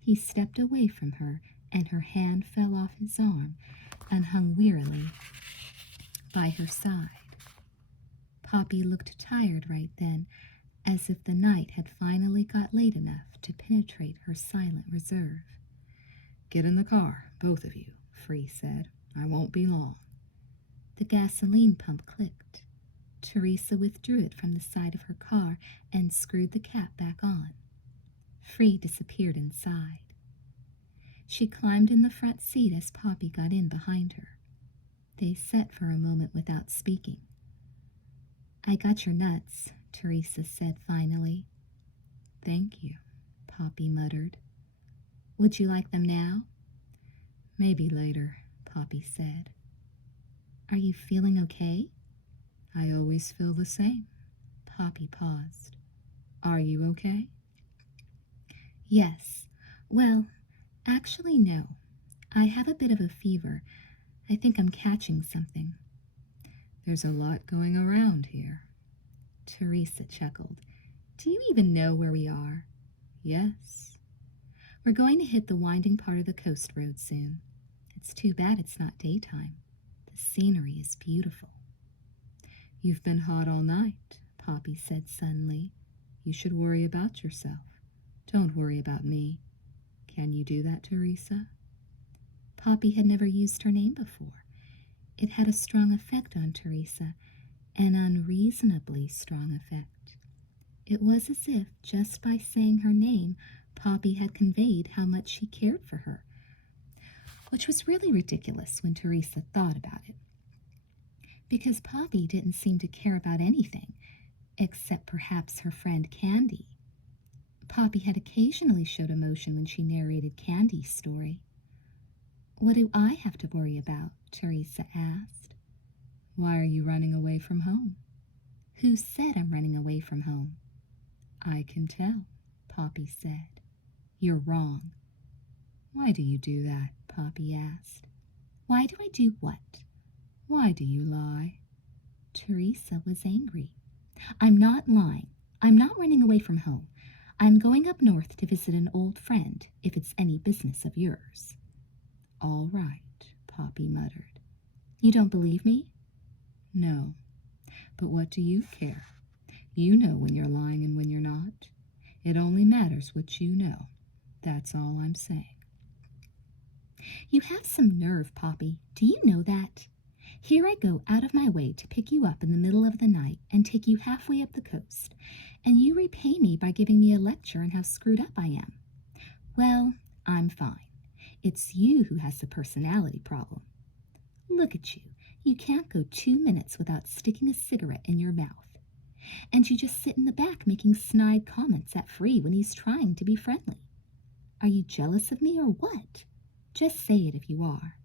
He stepped away from her, and her hand fell off his arm and hung wearily by her side. Poppy looked tired right then, as if the night had finally got late enough to penetrate her silent reserve. "Get in the car, both of you," Free said. "I won't be long." The gasoline pump clicked. Teresa withdrew it from the side of her car and screwed the cap back on. Free disappeared inside. She climbed in the front seat as Poppy got in behind her. They sat for a moment without speaking. "I got your nuts," Teresa said finally. "Thank you," Poppy muttered. "Would you like them now?" "Maybe later," Poppy said. "Are you feeling okay?" "I always feel the same." Poppy paused. "Are you okay?" "Yes. Well, actually, no. I have a bit of a fever. I think I'm catching something." "There's a lot going around here." Teresa chuckled. Do you even know where we are? Yes. We're going to hit the winding part of the coast road soon. It's too bad it's not daytime. The scenery is beautiful. You've been hot all night, Poppy said suddenly. You should worry about yourself. Don't worry about me. Can you do that, Teresa? Poppy had never used her name before. It had a strong effect on Teresa, an unreasonably strong effect. It was as if, just by saying her name, Poppy had conveyed how much she cared for her, which was really ridiculous when Teresa thought about it, because Poppy didn't seem to care about anything, except perhaps her friend Candy. Poppy had occasionally showed emotion when she narrated Candy's story. What do I have to worry about? Teresa asked. Why are you running away from home? Who said I'm running away from home? I can tell, Poppy said. You're wrong. Why do you do that? Poppy asked. Why do I do what? Why do you lie? Teresa was angry. I'm not lying. I'm not running away from home. I'm going up north to visit an old friend, if it's any business of yours. All right, Poppy muttered. You don't believe me? No. But what do you care? You know when you're lying and when you're not. It only matters what you know. That's all I'm saying. You have some nerve, Poppy. Do you know that? Here I go out of my way to pick you up in the middle of the night and take you halfway up the coast, and you repay me by giving me a lecture on how screwed up I am. Well, I'm fine. It's you who has the personality problem. Look at you. You can't go 2 minutes without sticking a cigarette in your mouth. And you just sit in the back making snide comments at Free when he's trying to be friendly. Are you jealous of me or what? Just say it if you are.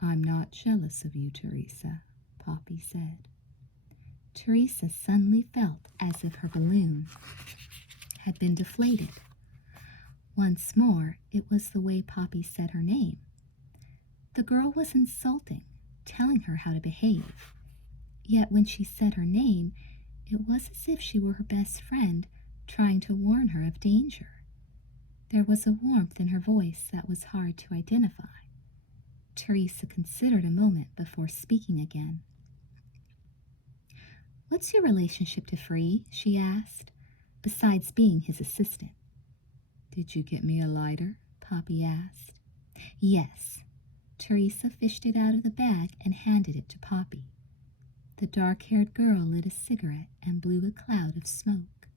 I'm not jealous of you, Teresa, Poppy said. Teresa suddenly felt as if her balloon had been deflated. Once more, it was the way Poppy said her name. The girl was insulting, telling her how to behave. Yet when she said her name, it was as if she were her best friend, trying to warn her of danger. There was a warmth in her voice that was hard to identify. Teresa considered a moment before speaking again. What's your relationship to Free? She asked, besides being his assistant. Did you get me a lighter? Poppy asked. Yes. Teresa fished it out of the bag and handed it to Poppy. The dark-haired girl lit a cigarette and blew a cloud of smoke.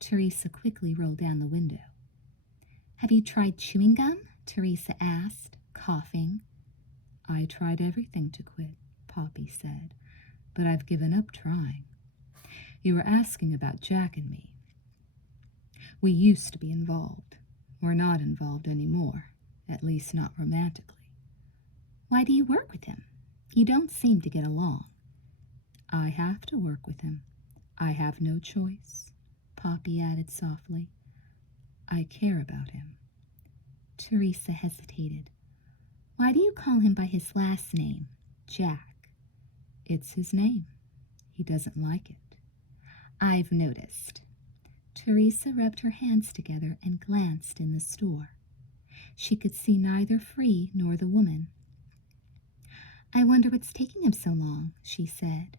Teresa quickly rolled down the window. Have you tried chewing gum? Teresa asked, coughing. I tried everything to quit, Poppy said, but I've given up trying. You were asking about Jack and me. We used to be involved. We're not involved anymore, at least not romantically. Why do you work with him? You don't seem to get along. I have to work with him. I have no choice, Poppy added softly. I care about him. Teresa hesitated. Why do you call him by his last name, Jack? It's his name. He doesn't like it. I've noticed. Teresa rubbed her hands together and glanced in the store. She could see neither Free nor the woman. I wonder what's taking him so long, she said.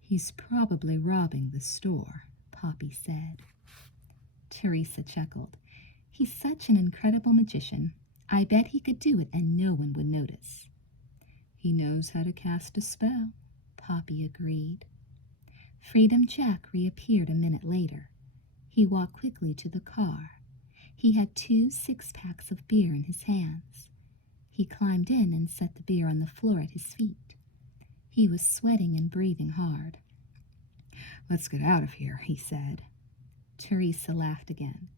He's probably robbing the store, Poppy said. Teresa chuckled. He's such an incredible magician. I bet he could do it and no one would notice. He knows how to cast a spell, Poppy agreed. Freedom Jack reappeared a minute later. He walked quickly to the car. He had 2 6-packs of beer in his hands. He climbed in and set the beer on the floor at his feet. He was sweating and breathing hard. Let's get out of here, he said. Teresa laughed again.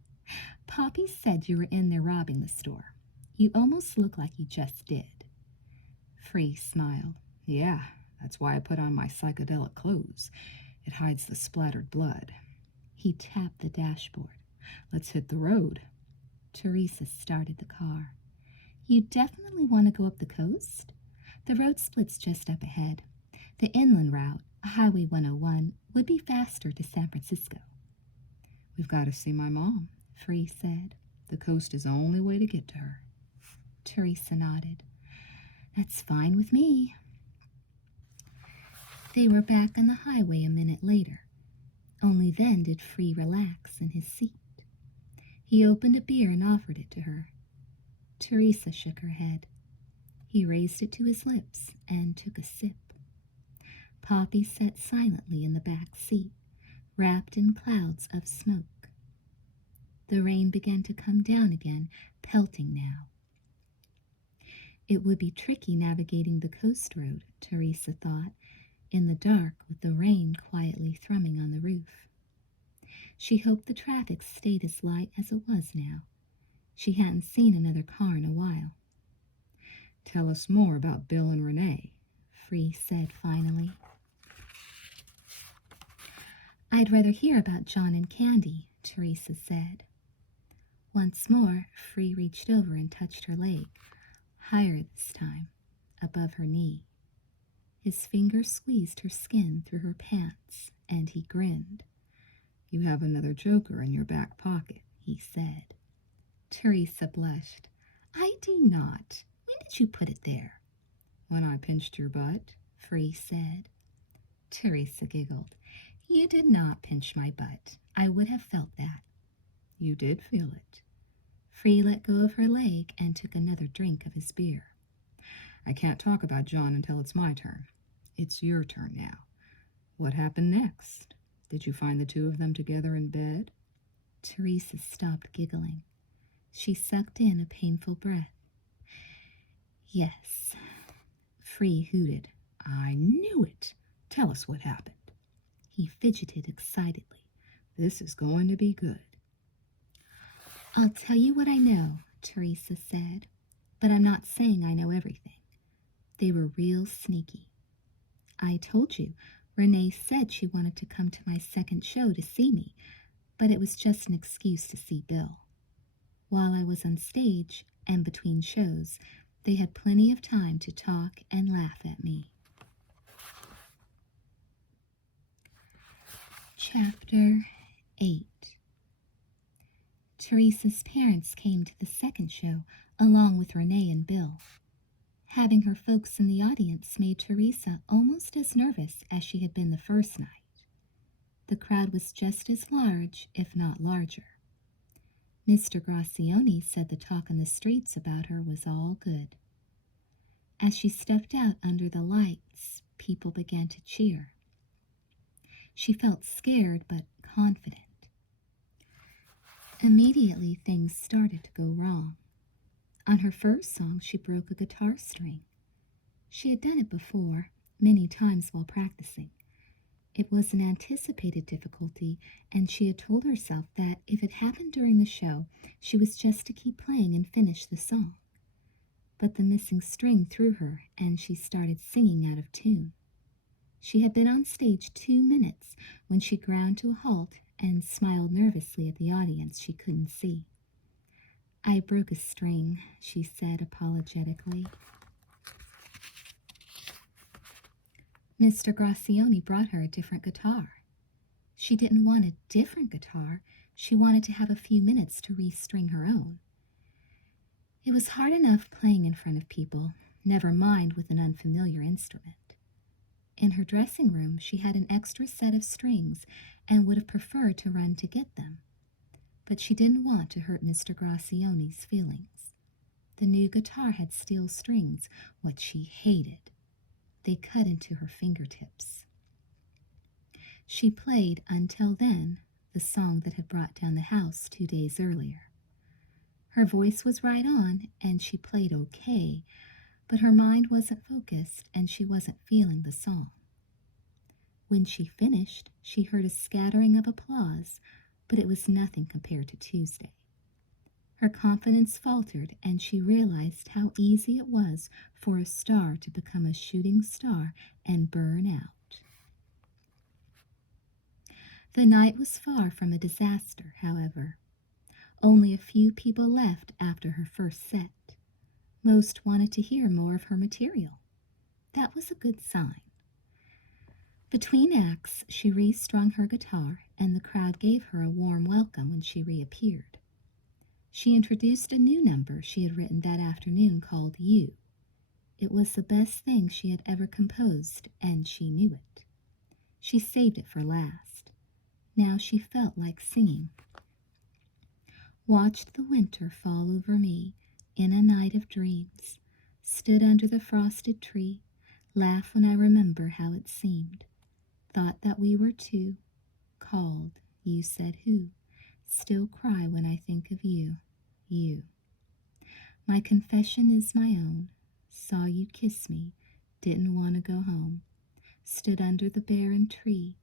Poppy said you were in there robbing the store. You almost look like you just did. Free smiled. Yeah, that's why I put on my psychedelic clothes. It hides the splattered blood. He tapped the dashboard. Let's hit the road. Teresa started the car. You definitely want to go up the coast? The road splits just up ahead. The inland route, Highway 101 would be faster to San Francisco. We've got to see my mom, Free said. The coast is the only way to get to her. Teresa nodded. That's fine with me. They were back on the highway a minute later. Only then did Free relax in his seat. He opened a beer and offered it to her. Teresa shook her head. He raised it to his lips and took a sip. Poppy sat silently in the back seat, wrapped in clouds of smoke. The rain began to come down again, pelting now. It would be tricky navigating the coast road, Teresa thought, in the dark with the rain quietly thrumming on the roof. She hoped the traffic stayed as light as it was now. She hadn't seen another car in a while. Tell us more about Bill and Renee, Free said finally. I'd rather hear about John and Candy, Teresa said. Once more, Free reached over and touched her leg, higher this time, above her knee. His fingers squeezed her skin through her pants, and he grinned. You have another joker in your back pocket, he said. Teresa blushed. I do not. When did you put it there? When I pinched your butt, Free said. Teresa giggled. You did not pinch my butt. I would have felt that. You did feel it. Free let go of her leg and took another drink of his beer. I can't talk about John until it's my turn. It's your turn now. What happened next? Did you find the two of them together in bed? Teresa stopped giggling. She sucked in a painful breath. Yes. Free hooted. I knew it. Tell us what happened. He fidgeted excitedly. This is going to be good. I'll tell you what I know, Teresa said, but I'm not saying I know everything. They were real sneaky. I told you, Renee said she wanted to come to my second show to see me, but it was just an excuse to see Bill. While I was on stage and between shows, they had plenty of time to talk and laugh at me. Chapter 8. Teresa's parents came to the second show, along with Renee and Bill. Having her folks in the audience made Teresa almost as nervous as she had been the first night. The crowd was just as large, if not larger. Mr. Gracioni said the talk on the streets about her was all good. As she stepped out under the lights, people began to cheer. She felt scared but confident. Immediately, things started to go wrong. On her first song, she broke a guitar string. She had done it before, many times while practicing. It was an anticipated difficulty, and she had told herself that if it happened during the show, she was just to keep playing and finish the song. But the missing string threw her, and she started singing out of tune. She had been on stage 2 minutes when she ground to a halt and smiled nervously at the audience she couldn't see. I broke a string, she said apologetically. Mr. Gracioni brought her a different guitar. She didn't want a different guitar. She wanted to have a few minutes to restring her own. It was hard enough playing in front of people, never mind with an unfamiliar instrument. In her dressing room, she had an extra set of strings and would have preferred to run to get them. But she didn't want to hurt Mr. Gracioni's feelings. The new guitar had steel strings, what she hated. They cut into her fingertips. She played, until then, the song that had brought down the house 2 days earlier. Her voice was right on, and she played okay, but her mind wasn't focused, and she wasn't feeling the song. When she finished, she heard a scattering of applause, but it was nothing compared to Tuesday. Her confidence faltered, and she realized how easy it was for a star to become a shooting star and burn out. The night was far from a disaster, however. Only a few people left after her first set. Most wanted to hear more of her material. That was a good sign. Between acts, she restrung her guitar, and the crowd gave her a warm welcome when she reappeared. She introduced a new number she had written that afternoon called You. It was the best thing she had ever composed, and she knew it. She saved it for last. Now she felt like singing. Watched the winter fall over me in a night of dreams, stood under the frosted tree, laugh when I remember how it seemed. Thought that we were two, called, you said who, still cry when I think of you, you. My confession is my own, saw you kiss me, didn't want to go home, stood under the barren tree,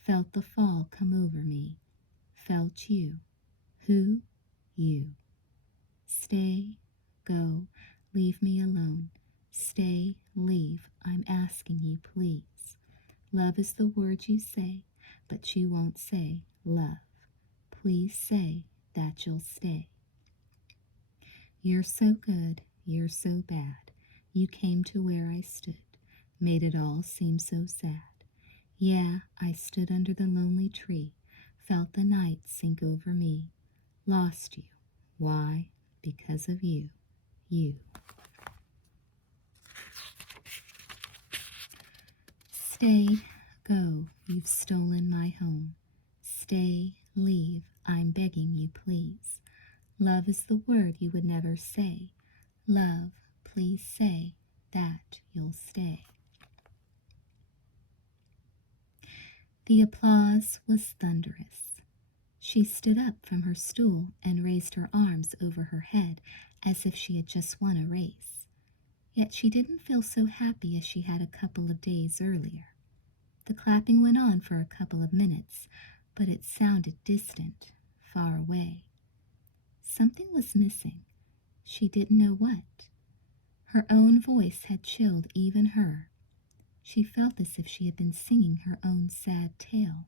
felt the fall come over me, felt you, who, you. Stay, go, leave me alone, stay, leave, I'm asking you please. Love is the word you say, but you won't say love. Please say that you'll stay. You're so good, you're so bad. You came to where I stood, made it all seem so sad. Yeah, I stood under the lonely tree, felt the night sink over me. Lost you. Why? Because of you. You. Stay, go, you've stolen my home. Stay, leave, I'm begging you please. Love is the word you would never say. Love, please say that you'll stay. The applause was thunderous. She stood up from her stool and raised her arms over her head as if she had just won a race. Yet she didn't feel so happy as she had a couple of days earlier. The clapping went on for a couple of minutes, but it sounded distant, far away. Something was missing. She didn't know what. Her own voice had chilled even her. She felt as if she had been singing her own sad tale.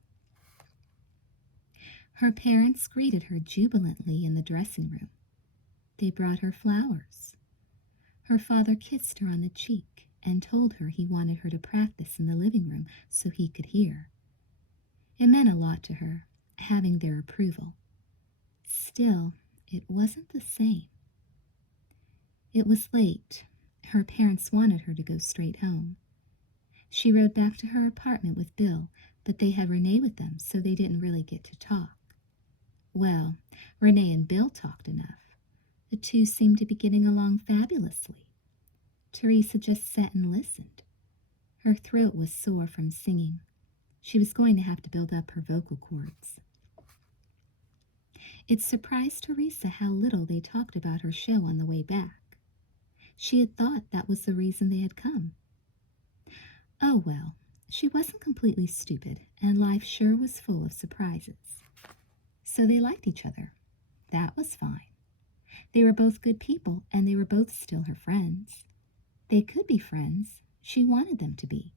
Her parents greeted her jubilantly in the dressing room. They brought her flowers. Her father kissed her on the cheek and told her he wanted her to practice in the living room so he could hear. It meant a lot to her, having their approval. Still, it wasn't the same. It was late. Her parents wanted her to go straight home. She rode back to her apartment with Bill, but they had Renee with them, so they didn't really get to talk. Well, Renee and Bill talked enough. The two seemed to be getting along fabulously. Teresa just sat and listened. Her throat was sore from singing. She was going to have to build up her vocal cords. It surprised Teresa how little they talked about her show on the way back. She had thought that was the reason they had come. Oh well, she wasn't completely stupid, and life sure was full of surprises. So they liked each other. That was fine. They were both good people, and they were both still her friends. They could be friends. She wanted them to be.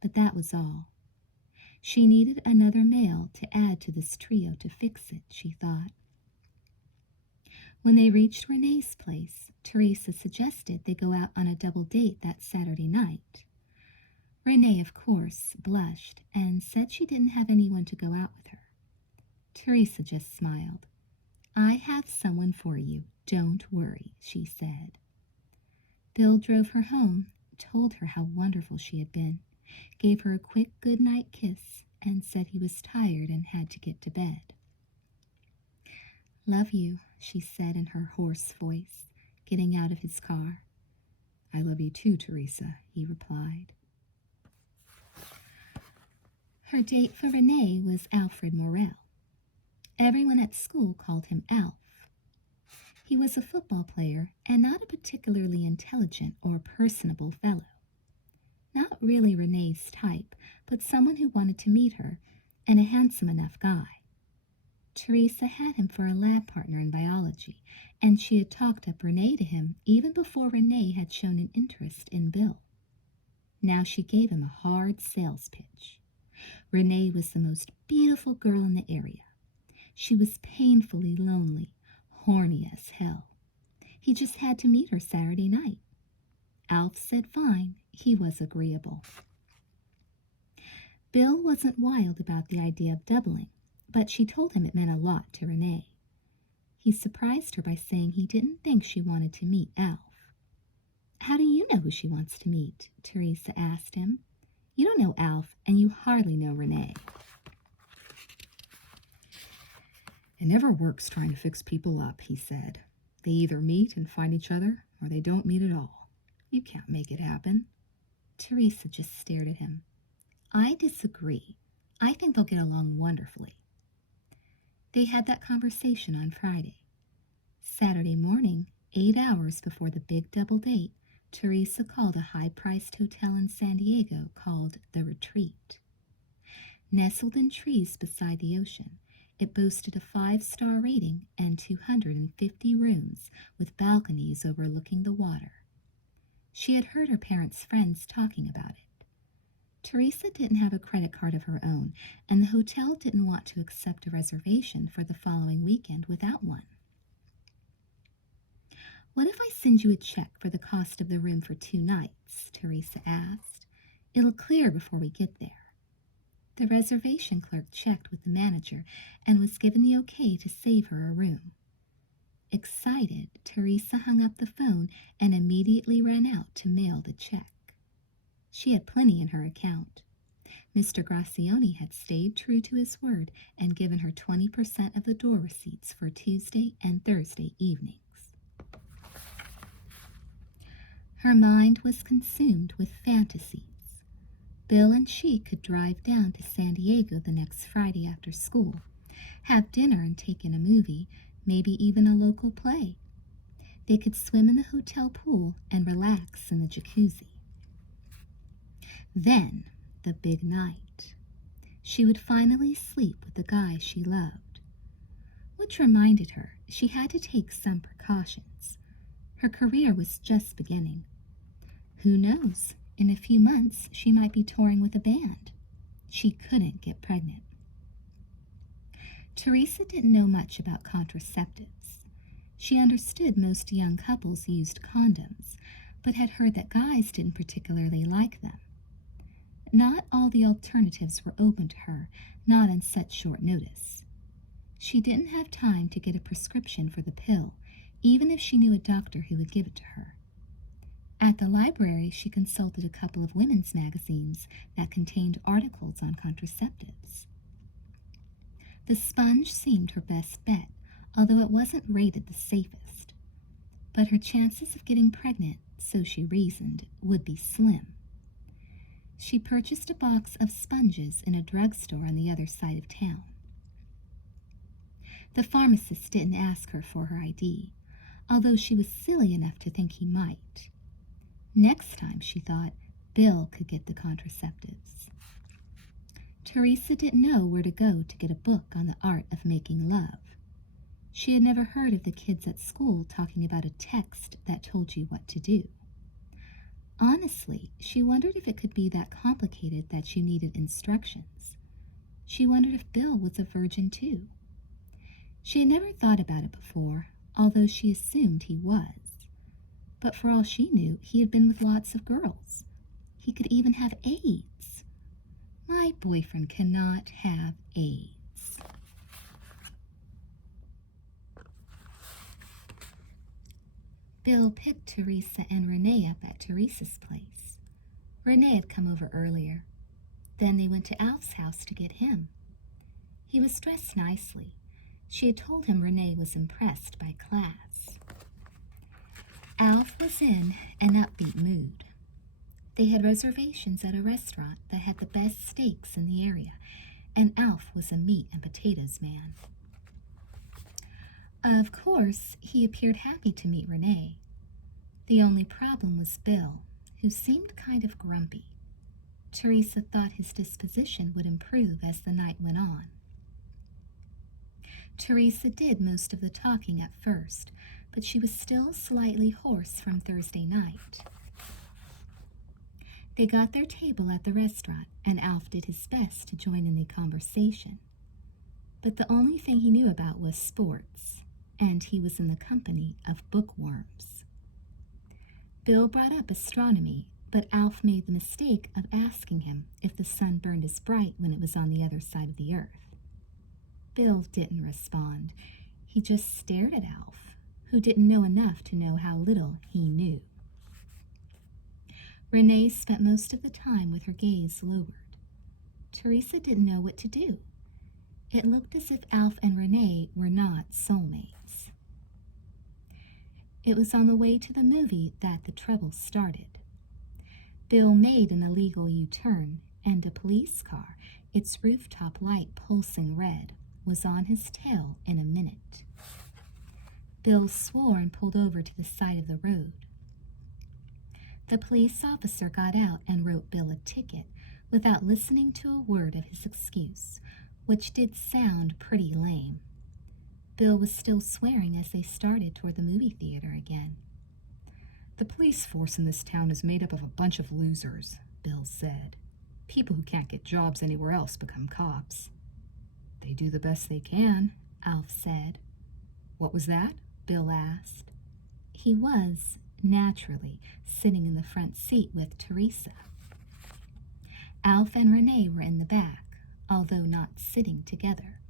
But that was all. She needed another male to add to this trio to fix it, she thought. When they reached Renee's place, Teresa suggested they go out on a double date that Saturday night. Renee, of course, blushed and said she didn't have anyone to go out with her. Teresa just smiled. I have someone for you. Don't worry, she said. Bill drove her home, told her how wonderful she had been, gave her a quick goodnight kiss, and said he was tired and had to get to bed. Love you, she said in her hoarse voice, getting out of his car. I love you too, Teresa, he replied. Her date for Renee was Alfred Morel. Everyone at school called him Alf. He was a football player and not a particularly intelligent or personable fellow. Not really Renee's type, but someone who wanted to meet her, and a handsome enough guy. Teresa had him for a lab partner in biology, and she had talked up Renee to him even before Renee had shown an interest in Bill. Now she gave him a hard sales pitch. Renee was the most beautiful girl in the area. She was painfully lonely, horny as hell. He just had to meet her Saturday night. Alf said fine, he was agreeable. Bill wasn't wild about the idea of doubling, but she told him it meant a lot to Renee. He surprised her by saying he didn't think she wanted to meet Alf. "How do you know who she wants to meet?" Teresa asked him. "You don't know Alf, and you hardly know Renee." "It never works trying to fix people up," he said. "They either meet and find each other, or they don't meet at all. You can't make it happen." Teresa just stared at him. "I disagree. I think they'll get along wonderfully." They had that conversation on Friday. Saturday morning, 8 hours before the big double date, Teresa called a high-priced hotel in San Diego called The Retreat. Nestled in trees beside the ocean, it boasted a 5-star rating and 250 rooms with balconies overlooking the water. She had heard her parents' friends talking about it. Teresa didn't have a credit card of her own, and the hotel didn't want to accept a reservation for the following weekend without one. "What if I send you a check for the cost of the room for 2 nights?" Teresa asked. "It'll clear before we get there." The reservation clerk checked with the manager and was given the okay to save her a room. Excited, Teresa hung up the phone and immediately ran out to mail the check. She had plenty in her account. Mr. Gracioni had stayed true to his word and given her 20% of the door receipts for Tuesday and Thursday evenings. Her mind was consumed with fantasies. Bill and she could drive down to San Diego the next Friday after school, have dinner and take in a movie, maybe even a local play. They could swim in the hotel pool and relax in the jacuzzi. Then, the big night. She would finally sleep with the guy she loved. Which reminded her she had to take some precautions. Her career was just beginning. Who knows, in a few months she might be touring with a band. She couldn't get pregnant. Teresa didn't know much about contraceptives. She understood most young couples used condoms, but had heard that guys didn't particularly like them. Not all the alternatives were open to her, not on such short notice. She didn't have time to get a prescription for the pill, even if she knew a doctor who would give it to her. At the library, she consulted a couple of women's magazines that contained articles on contraceptives. The sponge seemed her best bet, although it wasn't rated the safest. But her chances of getting pregnant, so she reasoned, would be slim. She purchased a box of sponges in a drugstore on the other side of town. The pharmacist didn't ask her for her ID, although she was silly enough to think he might. Next time, she thought, Bill could get the contraceptives. Teresa didn't know where to go to get a book on the art of making love. She had never heard of the kids at school talking about a text that told you what to do. Honestly, she wondered if it could be that complicated that she needed instructions. She wondered if Bill was a virgin too. She had never thought about it before, although she assumed he was. But for all she knew, he had been with lots of girls. He could even have AIDS. My boyfriend cannot have AIDS. Bill picked Teresa and Renee up at Teresa's place. Renee had come over earlier. Then they went to Alf's house to get him. He was dressed nicely. She had told him Renee was impressed by class. Alf was in an upbeat mood. They had reservations at a restaurant that had the best steaks in the area, and Alf was a meat and potatoes man. Of course, he appeared happy to meet Renee. The only problem was Bill, who seemed kind of grumpy. Teresa thought his disposition would improve as the night went on. Teresa did most of the talking at first, but she was still slightly hoarse from Thursday night. They got their table at the restaurant, and Alf did his best to join in the conversation. But the only thing he knew about was sports, and he was in the company of bookworms. Bill brought up astronomy, but Alf made the mistake of asking him if the sun burned as bright when it was on the other side of the earth. Bill didn't respond. He just stared at Alf, who didn't know enough to know how little he knew. Renee spent most of the time with her gaze lowered. Teresa didn't know what to do. It looked as if Alf and Renee were not soulmates. It was on the way to the movie that the trouble started. Bill made an illegal U-turn, and a police car, its rooftop light pulsing red, was on his tail in a minute. Bill swore and pulled over to the side of the road. The police officer got out and wrote Bill a ticket without listening to a word of his excuse, which did sound pretty lame. Bill was still swearing as they started toward the movie theater again. "The police force in this town is made up of a bunch of losers," Bill said. "People who can't get jobs anywhere else become cops." "They do the best they can," Alf said. "What was that?" Bill asked. He was, naturally, sitting in the front seat with Teresa. Alf and Renee were in the back, although not sitting together.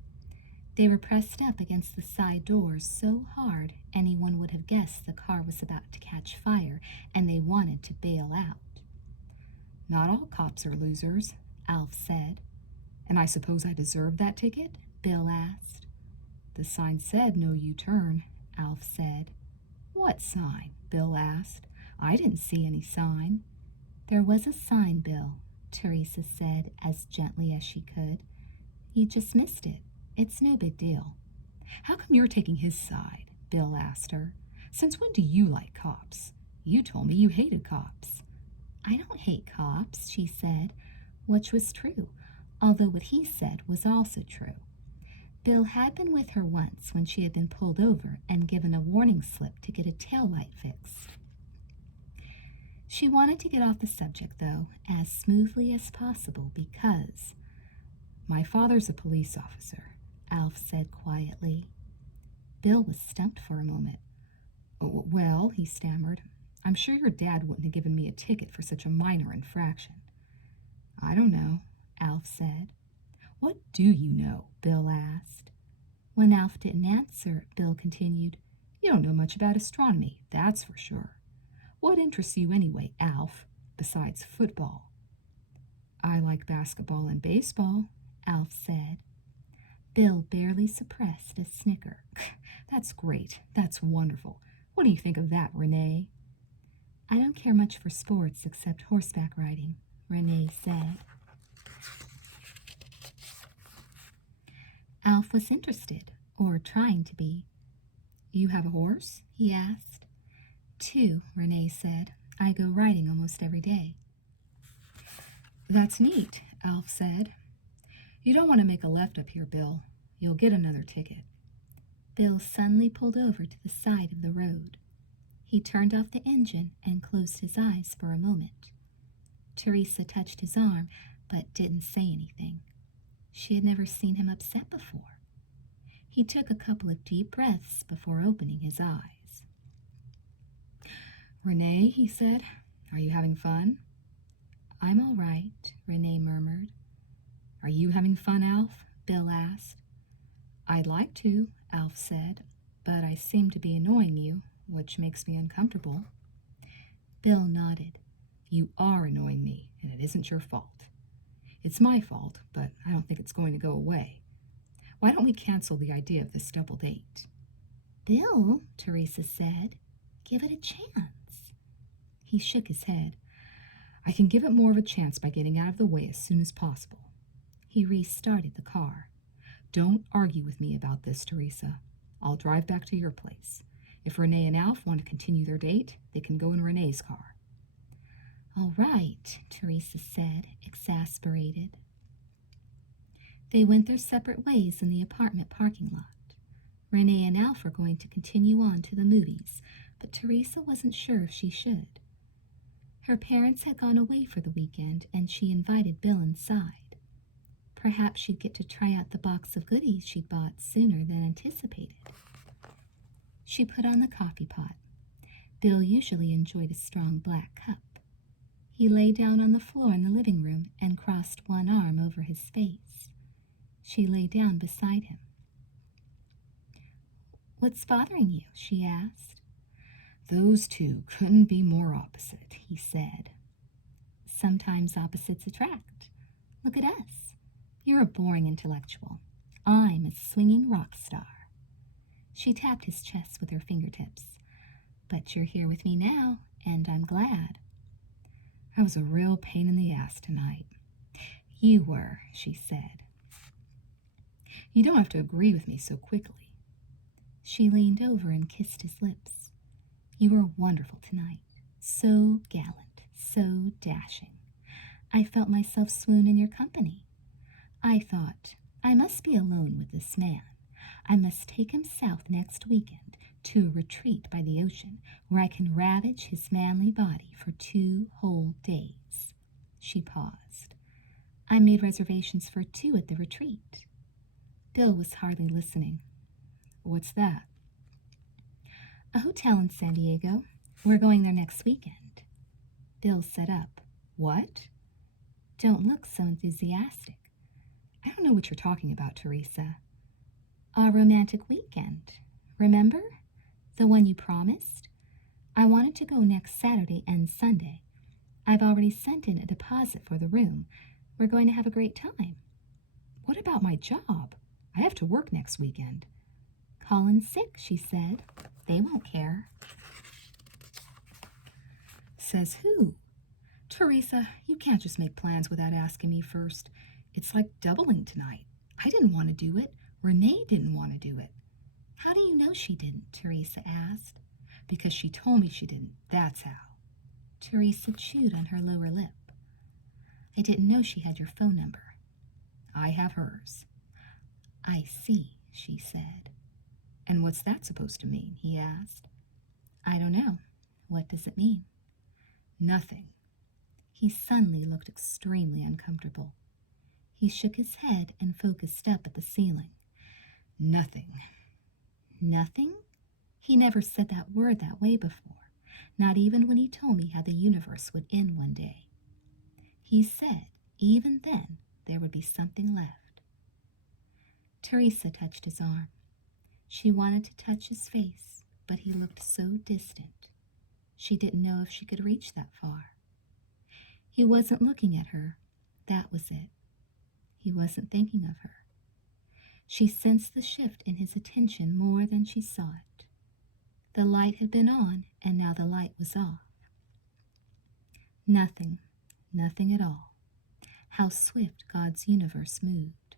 They were pressed up against the side doors so hard anyone would have guessed the car was about to catch fire and they wanted to bail out. "Not all cops are losers," Alf said. "And I suppose I deserved that ticket?" Bill asked. "The sign said no U-turn," Alf said. "What sign?" Bill asked. "I didn't see any sign." "There was a sign, Bill," Teresa said as gently as she could. "You just missed it. It's no big deal." "How come you're taking his side?" Bill asked her. "Since when do you like cops? You told me you hated cops." "I don't hate cops," she said, which was true, although what he said was also true. Bill had been with her once when she had been pulled over and given a warning slip to get a taillight fixed. She wanted to get off the subject, though, as smoothly as possible because, "My father's a police officer," Alf said quietly. Bill was stumped for a moment. "Well," he stammered, "I'm sure your dad wouldn't have given me a ticket for such a minor infraction." "I don't know," Alf said. "What do you know?" Bill asked. When Alf didn't answer, Bill continued, "You don't know much about astronomy, that's for sure. What interests you anyway, Alf, besides football?" "I like basketball and baseball," Alf said. Bill barely suppressed a snicker. "That's great. That's wonderful. What do you think of that, Renee?" "I don't care much for sports except horseback riding," Renee said. Alf was interested, or trying to be. "You have a horse?" he asked. "Two," Renee said. "I go riding almost every day." "That's neat," Alf said. "You don't want to make a left up here, Bill. You'll get another ticket." Bill suddenly pulled over to the side of the road. He turned off the engine and closed his eyes for a moment. Teresa touched his arm, but didn't say anything. She had never seen him upset before. He took a couple of deep breaths before opening his eyes. "Renee," he said, "are you having fun?" "I'm all right," Renee murmured. "Are you having fun, Alf?" Bill asked. "I'd like to," Alf said, "but I seem to be annoying you, which makes me uncomfortable." Bill nodded. "You are annoying me, and it isn't your fault. It's my fault, but I don't think it's going to go away. Why don't we cancel the idea of this double date?" "Bill," Teresa said, "give it a chance." He shook his head. "I can give it more of a chance by getting out of the way as soon as possible." He restarted the car. "Don't argue with me about this, Teresa. I'll drive back to your place. If Renee and Alf want to continue their date, they can go in Renee's car." "All right," Teresa said, exasperated. They went their separate ways in the apartment parking lot. Renee and Alf were going to continue on to the movies, but Teresa wasn't sure if she should. Her parents had gone away for the weekend, and she invited Bill inside. Perhaps she'd get to try out the box of goodies she'd bought sooner than anticipated. She put on the coffee pot. Bill usually enjoyed a strong black cup. He lay down on the floor in the living room and crossed one arm over his face. She lay down beside him. "What's bothering you?" she asked. "Those two couldn't be more opposite," he said. "Sometimes opposites attract. Look at us. You're a boring intellectual. I'm a swinging rock star." She tapped his chest with her fingertips. "But you're here with me now, and I'm glad." "I was a real pain in the ass tonight." "You were," she said. "You don't have to agree with me so quickly." She leaned over and kissed his lips. "You were wonderful tonight. So gallant, so dashing. I felt myself swoon in your company. I thought, I must be alone with this man. I must take him south next weekend to a retreat by the ocean where I can ravage his manly body for 2 whole days." She paused. "I made reservations for 2 at the retreat." Bill was hardly listening. "What's that?" "A hotel in San Diego. We're going there next weekend." Bill sat up. "What?" "Don't look so enthusiastic." "I don't know what you're talking about, Teresa." "Our romantic weekend. Remember? The one you promised? I wanted to go next Saturday and Sunday. I've already sent in a deposit for the room. We're going to have a great time." "What about my job? I have to work next weekend." "Call in sick," she said. "They won't care." "Says who?" "Teresa, you can't just make plans without asking me first. It's like doubling tonight. I didn't want to do it. Renee didn't want to do it." "How do you know she didn't?" Teresa asked. "Because she told me she didn't, that's how." Teresa chewed on her lower lip. "I didn't know she had your phone number." "I have hers." "I see," she said. "And what's that supposed to mean?" he asked. "I don't know. What does it mean?" "Nothing." He suddenly looked extremely uncomfortable. He shook his head and focused up at the ceiling. "Nothing." "Nothing?" He never said that word that way before, not even when he told me how the universe would end one day. He said, even then, there would be something left. Teresa touched his arm. She wanted to touch his face, but he looked so distant. She didn't know if she could reach that far. He wasn't looking at her. That was it. He wasn't thinking of her. She sensed the shift in his attention more than she saw it. The light had been on, and now the light was off. Nothing, nothing at all. How swift God's universe moved.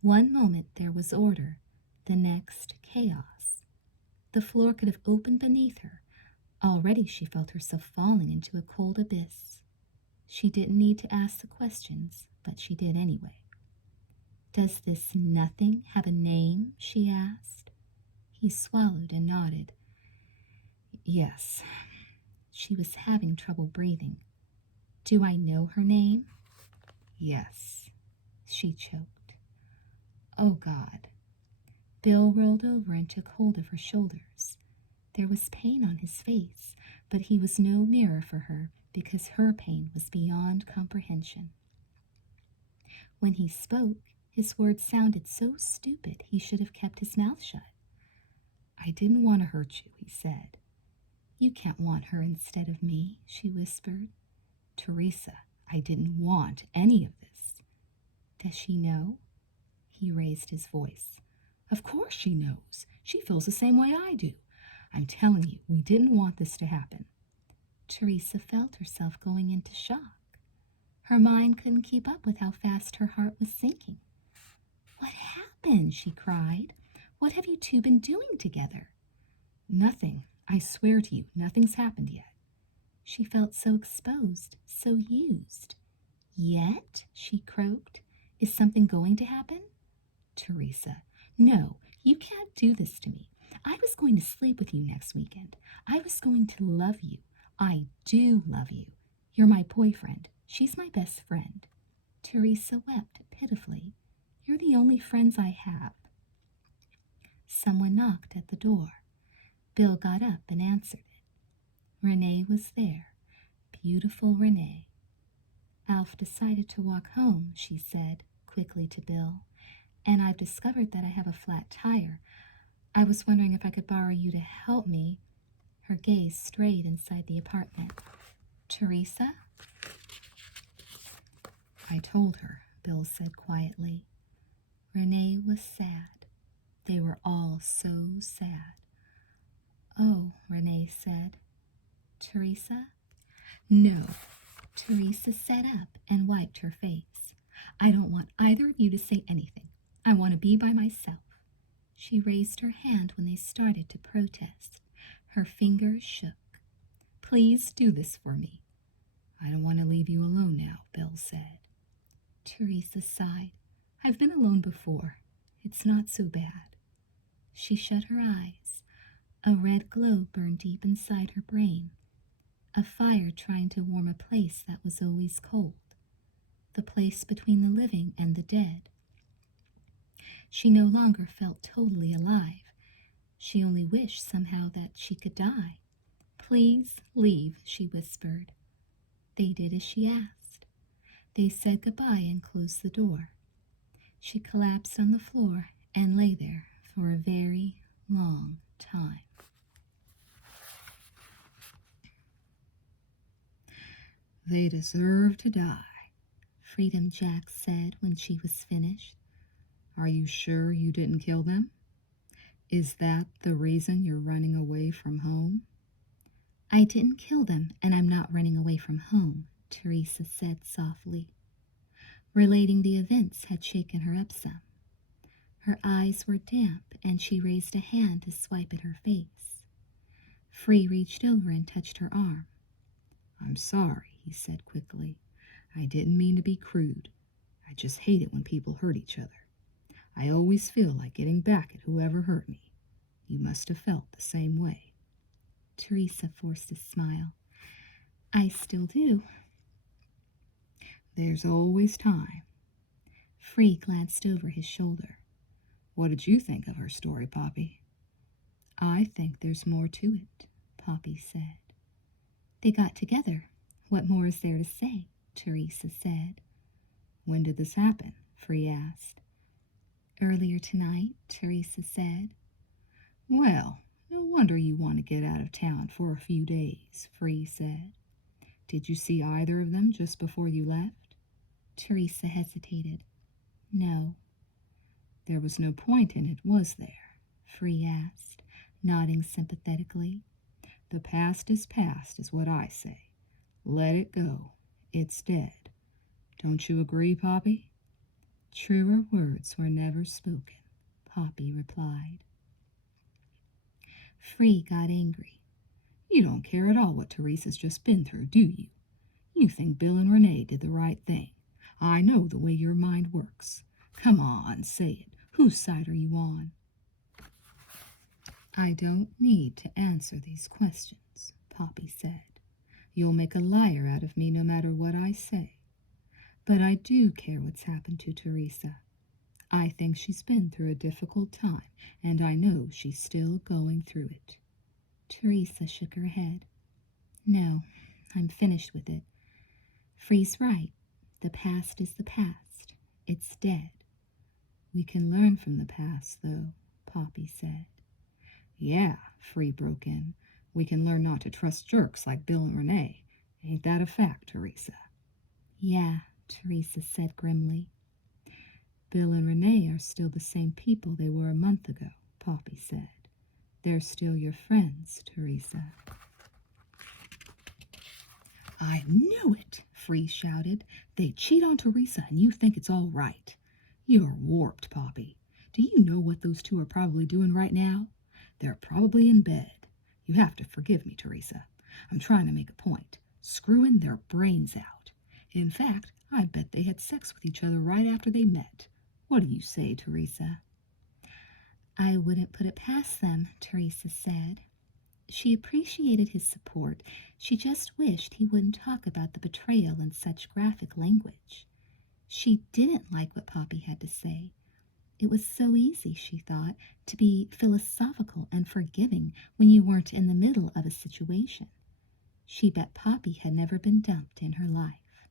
One moment there was order, the next chaos. The floor could have opened beneath her. Already she felt herself falling into a cold abyss. She didn't need to ask the questions, but she did anyway. "Does this nothing have a name?" she asked. He swallowed and nodded. "Yes." She was having trouble breathing. "Do I know her name?" "Yes." She choked. "Oh, God." Bill rolled over and took hold of her shoulders. There was pain on his face, but he was no mirror for her because her pain was beyond comprehension. When he spoke, his words sounded so stupid he should have kept his mouth shut. "I didn't want to hurt you," he said. "You can't want her instead of me," she whispered. "Teresa, I didn't want any of this." "Does she know?" He raised his voice. "Of course she knows. She feels the same way I do. I'm telling you, we didn't want this to happen." Teresa felt herself going into shock. Her mind couldn't keep up with how fast her heart was sinking. "What happened?" she cried. "What have you two been doing together?" "Nothing. I swear to you, nothing's happened yet." She felt so exposed, so used. "Yet?" she croaked. "Is something going to happen?" "Teresa." "No, you can't do this to me. I was going to sleep with you next weekend. I was going to love you. I do love you. You're my boyfriend. She's my best friend." Teresa wept pitifully. "You're the only friends I have." Someone knocked at the door. Bill got up and answered it. Renee was there, beautiful Renee. Alf decided to walk home, she said quickly to Bill, and I've discovered that I have a flat tire. I was wondering if I could borrow you to help me. Her gaze strayed inside the apartment. Teresa? I told her, Bill said quietly. Renee was sad. They were all so sad. Oh, Renee said. Teresa? No. Teresa sat up and wiped her face. I don't want either of you to say anything. I want to be by myself. She raised her hand when they started to protest. Her fingers shook. Please do this for me. I don't want to leave you alone now, Bill said. Teresa sighed. I've been alone before. It's not so bad. She shut her eyes. A red glow burned deep inside her brain. A fire trying to warm a place that was always cold. The place between the living and the dead. She no longer felt totally alive. She only wished somehow that she could die. Please leave, she whispered. They did as she asked. They said goodbye and closed the door. She collapsed on the floor and lay there for a very long time. They deserve to die, Freedom Jack said when she was finished. Are you sure you didn't kill them? Is that the reason you're running away from home? I didn't kill them, and I'm not running away from home, Teresa said softly. Relating the events had shaken her up some. Her eyes were damp, and she raised a hand to swipe at her face. Free reached over and touched her arm. I'm sorry, he said quickly. I didn't mean to be crude. I just hate it when people hurt each other. I always feel like getting back at whoever hurt me. You must have felt the same way. Teresa forced a smile. I still do. There's always time. Free glanced over his shoulder. What did you think of her story, Poppy? I think there's more to it, Poppy said. They got together. What more is there to say? Teresa said. When did this happen? Free asked. Earlier tonight, Teresa said. Well, no wonder you want to get out of town for a few days, Free said. Did you see either of them just before you left? Teresa hesitated. No. There was no point in it, was there? Free asked, nodding sympathetically. The past is what I say. Let it go. It's dead. Don't you agree, Poppy? Truer words were never spoken, Poppy replied. Free got angry. You don't care at all what Teresa's just been through, do you? You think Bill and Renee did the right thing. I know the way your mind works. Come on, say it. Whose side are you on? I don't need to answer these questions, Poppy said. You'll make a liar out of me no matter what I say. But I do care what's happened to Teresa. I think she's been through a difficult time, and I know she's still going through it. Teresa shook her head. No, I'm finished with it. Free's right. The past is the past. It's dead. We can learn from the past, though, Poppy said. Yeah, Free broke in. We can learn not to trust jerks like Bill and Renee. Ain't that a fact, Teresa? Yeah, Teresa said grimly. Bill and Renee are still the same people they were a month ago, Poppy said. They're still your friends, Teresa. I knew it, Free shouted. They cheat on Teresa and you think it's all right. You're warped, Poppy. Do you know what those two are probably doing right now? They're probably in bed. You have to forgive me, Teresa. I'm trying to make a point. Screwing their brains out. In fact, I bet they had sex with each other right after they met. What do you say, Teresa? I wouldn't put it past them, Teresa said. She appreciated his support. She just wished he wouldn't talk about the betrayal in such graphic language. She didn't like what Poppy had to say. It was so easy, she thought, to be philosophical and forgiving when you weren't in the middle of a situation. She bet Poppy had never been dumped in her life.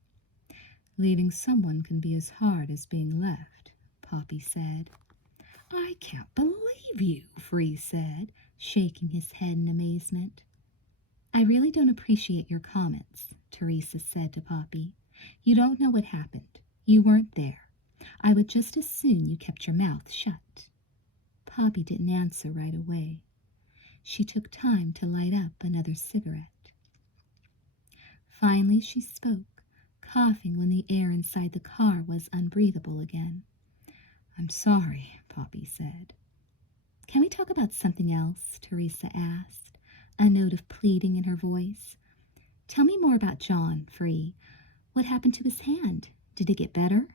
Leaving someone can be as hard as being left, Poppy said. I can't believe you, Free said, shaking his head in amazement. I really don't appreciate your comments, Teresa said to Poppy. You don't know what happened. You weren't there. I would just as soon you kept your mouth shut. Poppy didn't answer right away. She took time to light up another cigarette. Finally she spoke, coughing when the air inside the car was unbreathable again. I'm sorry, Poppy said. Can we talk about something else? Teresa asked, a note of pleading in her voice. Tell me more about John, Free. What happened to his hand? Did it get better?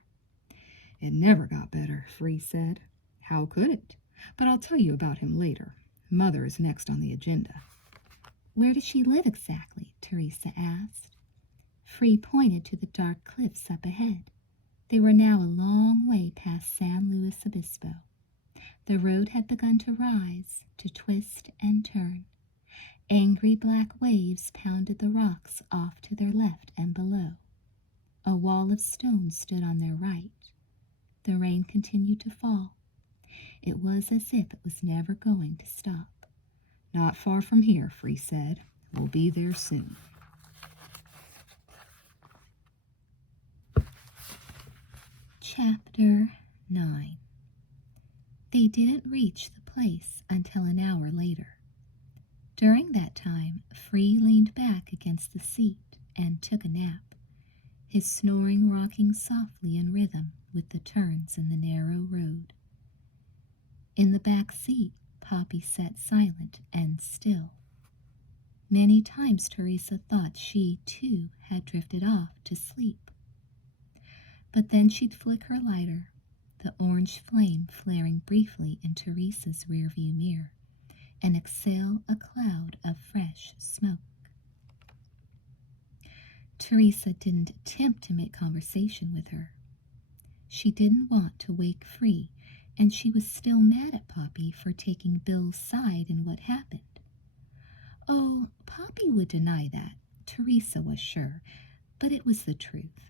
It never got better, Free said. How could it? But I'll tell you about him later. Mother is next on the agenda. Where does she live exactly? Teresa asked. Free pointed to the dark cliffs up ahead. They were now a long way past San Luis Obispo. The road had begun to rise, to twist and turn. Angry black waves pounded the rocks off to their left and below. A wall of stone stood on their right. The rain continued to fall. It was as if it was never going to stop. Not far from here, Free said. We'll be there soon. Chapter 9. They didn't reach the place until an hour later. During that time, Free leaned back against the seat and took a nap, his snoring rocking softly in rhythm with the turns in the narrow road. In the back seat, Poppy sat silent and still. Many times Teresa thought she, too, had drifted off to sleep. But then she'd flick her lighter, the orange flame flaring briefly in Teresa's rearview mirror, and exhale a cloud of fresh smoke. Teresa didn't attempt to make conversation with her. She didn't want to wake Free, and she was still mad at Poppy for taking Bill's side in what happened. Oh, Poppy would deny that, Teresa was sure, but it was the truth.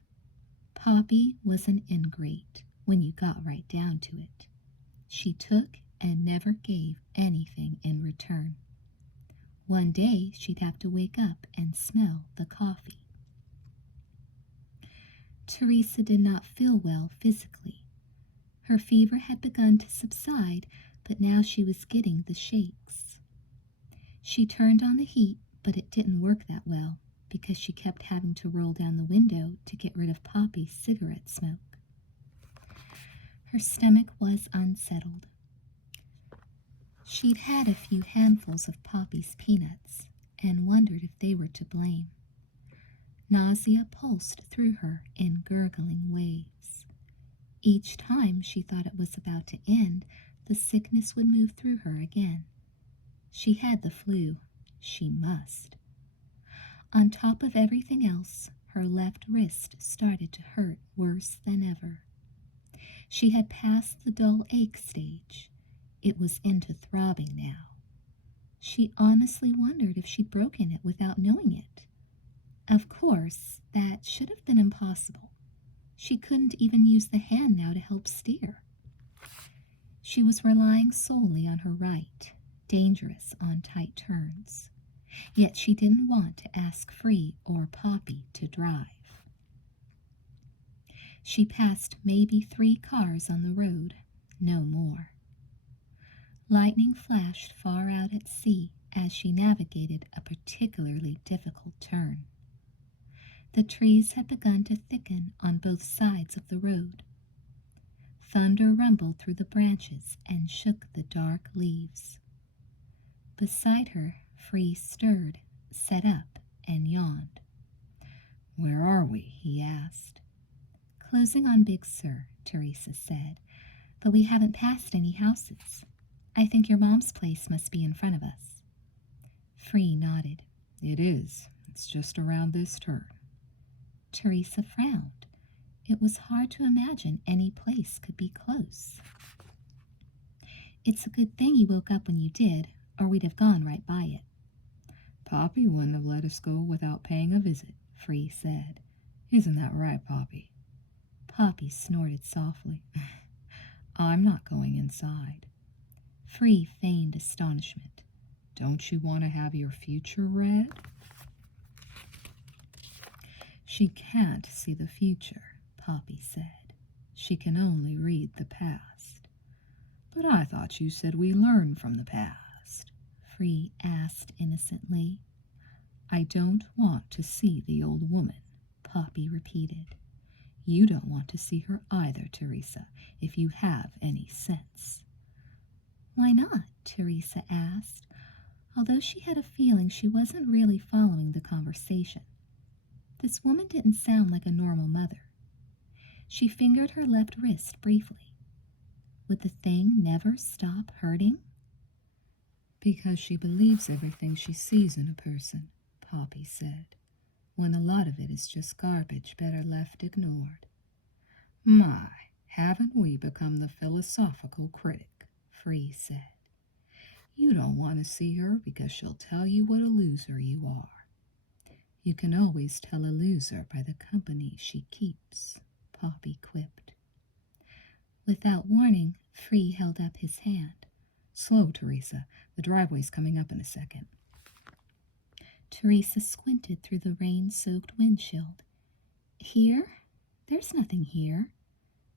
Poppy was an ingrate when you got right down to it. She took and never gave anything in return. One day she'd have to wake up and smell the coffee. Teresa did not feel well physically. Her fever had begun to subside, but now she was getting the shakes. She turned on the heat, but it didn't work that well because she kept having to roll down the window to get rid of Poppy's cigarette smoke. Her stomach was unsettled. She'd had a few handfuls of Poppy's peanuts and wondered if they were to blame. Nausea pulsed through her in gurgling waves. Each time she thought it was about to end, the sickness would move through her again. She had the flu. She must. On top of everything else, her left wrist started to hurt worse than ever. She had passed the dull ache stage. It was into throbbing now. She honestly wondered if she'd broken it without knowing it. Of course, that should have been impossible. She couldn't even use the hand now to help steer. She was relying solely on her right, dangerous on tight turns. Yet she didn't want to ask Free or Poppy to drive. She passed maybe 3 cars on the road, no more. Lightning flashed far out at sea as she navigated a particularly difficult turn. The trees had begun to thicken on both sides of the road. Thunder rumbled through the branches and shook the dark leaves. Beside her, Free stirred, sat up, and yawned. Where are we? He asked. Closing on Big Sur, Teresa said, but we haven't passed any houses. I think your mom's place must be in front of us. Free nodded. It is. It's just around this turn. Teresa frowned. It was hard to imagine any place could be close. It's a good thing you woke up when you did, or we'd have gone right by it. Poppy wouldn't have let us go without paying a visit, Free said. Isn't that right, Poppy? Poppy snorted softly. I'm not going inside. Free feigned astonishment. Don't you want to have your future read? She can't see the future, Poppy said. She can only read the past. But I thought you said we learn from the past, Free asked innocently. I don't want to see the old woman, Poppy repeated. You don't want to see her either, Teresa, if you have any sense. Why not? Teresa asked, although she had a feeling she wasn't really following the conversation. This woman didn't sound like a normal mother. She fingered her left wrist briefly. Would the thing never stop hurting? Because she believes everything she sees in a person, Poppy said, when a lot of it is just garbage better left ignored. My, haven't we become the philosophical critic, Free said. You don't want to see her because she'll tell you what a loser you are. You can always tell a loser by the company she keeps, Poppy quipped. Without warning, Free held up his hand. Slow, Teresa. The driveway's coming up in a second. Teresa squinted through the rain-soaked windshield. Here? There's nothing here.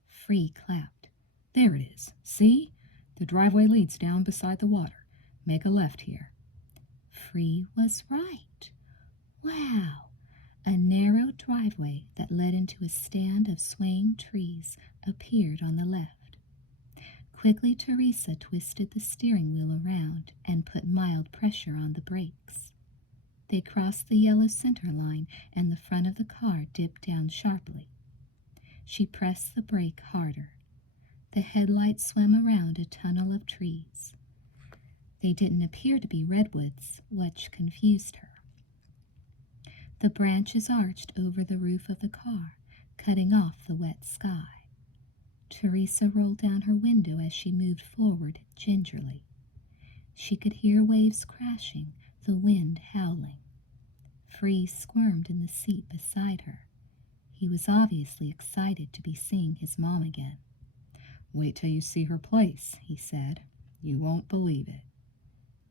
Free clapped. There it is. See? The driveway leads down beside the water. Make a left here. Free was right. Wow! A narrow driveway that led into a stand of swaying trees appeared on the left. Quickly, Teresa twisted the steering wheel around and put mild pressure on the brakes. They crossed the yellow center line, and the front of the car dipped down sharply. She pressed the brake harder. The headlights swam around a tunnel of trees. They didn't appear to be redwoods, which confused her. The branches arched over the roof of the car, cutting off the wet sky. Teresa rolled down her window as she moved forward gingerly. She could hear waves crashing, the wind howling. Free squirmed in the seat beside her. He was obviously excited to be seeing his mom again. Wait till you see her place, he said. You won't believe it.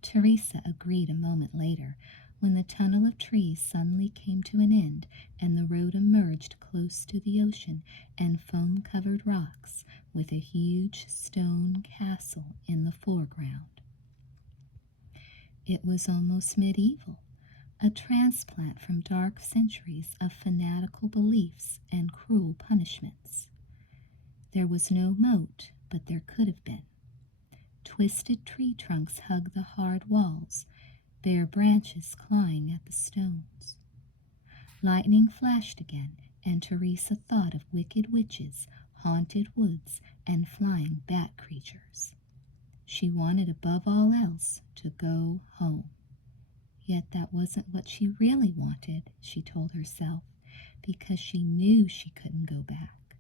Teresa agreed a moment later, when the tunnel of trees suddenly came to an end and the road emerged close to the ocean and foam-covered rocks with a huge stone castle in the foreground. It was almost medieval, a transplant from dark centuries of fanatical beliefs and cruel punishments. There was no moat, but there could have been. Twisted tree trunks hugged the hard walls, bare branches clawing at the stones. Lightning flashed again, and Teresa thought of wicked witches, haunted woods, and flying bat creatures. She wanted above all else to go home. Yet that wasn't what she really wanted, she told herself, because she knew she couldn't go back.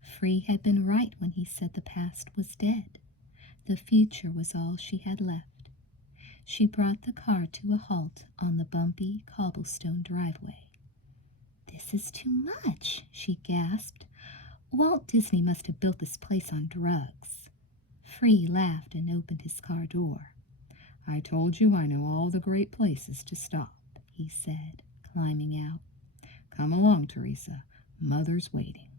Free had been right when he said the past was dead. The future was all she had left. She brought the car to a halt on the bumpy cobblestone driveway. "This is too much," she gasped. "Walt Disney must have built this place on drugs." Free laughed and opened his car door. "I told you I know all the great places to stop," he said, climbing out. "Come along, Teresa. Mother's waiting."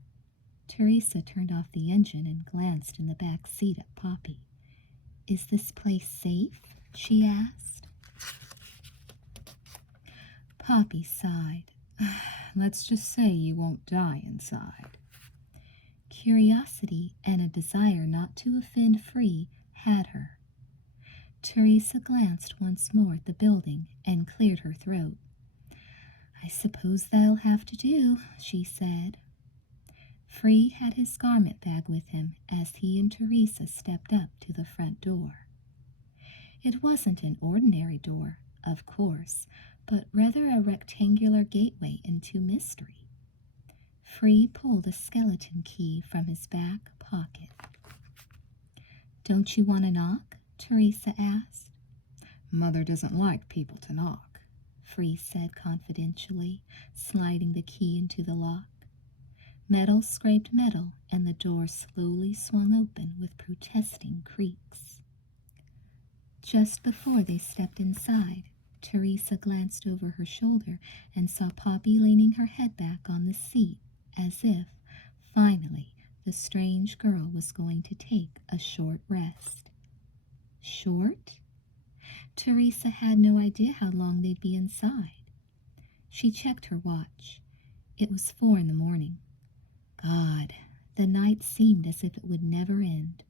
Teresa turned off the engine and glanced in the back seat at Poppy. "Is this place safe?" she asked. Poppy sighed. "Let's just say you won't die inside." Curiosity and a desire not to offend Free had her. Teresa glanced once more at the building and cleared her throat. "I suppose that'll have to do," she said. Free had his garment bag with him as he and Teresa stepped up to the front door. It wasn't an ordinary door, of course, but rather a rectangular gateway into mystery. Free pulled a skeleton key from his back pocket. "Don't you want to knock?" Teresa asked. Mother doesn't like people to knock, Free said confidentially, sliding the key into the lock. Metal scraped metal, and the door slowly swung open with protesting creaks. Just before they stepped inside, Teresa glanced over her shoulder and saw Poppy leaning her head back on the seat, as if, finally, the strange girl was going to take a short rest. Short? Teresa had no idea how long they'd be inside. She checked her watch. It was 4 in the morning. God, the night seemed as if it would never end.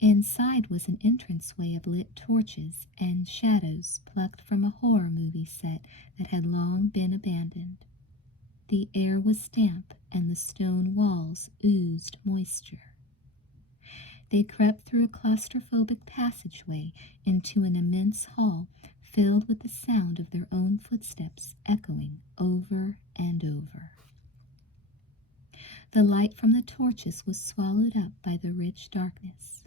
Inside was an entranceway of lit torches and shadows plucked from a horror movie set that had long been abandoned. The air was damp and the stone walls oozed moisture. They crept through a claustrophobic passageway into an immense hall filled with the sound of their own footsteps echoing over and over. The light from the torches was swallowed up by the rich darkness.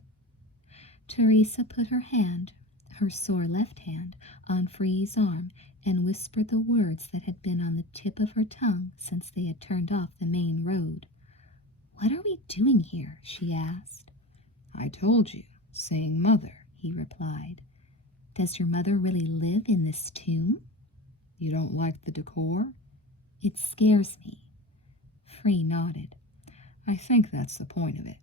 Teresa put her hand, her sore left hand, on Free's arm and whispered the words that had been on the tip of her tongue since they had turned off the main road. "What are we doing here?" she asked. "I told you, saying mother," he replied. "Does your mother really live in this tomb?" "You don't like the decor?" "It scares me." Free nodded. "I think that's the point of it.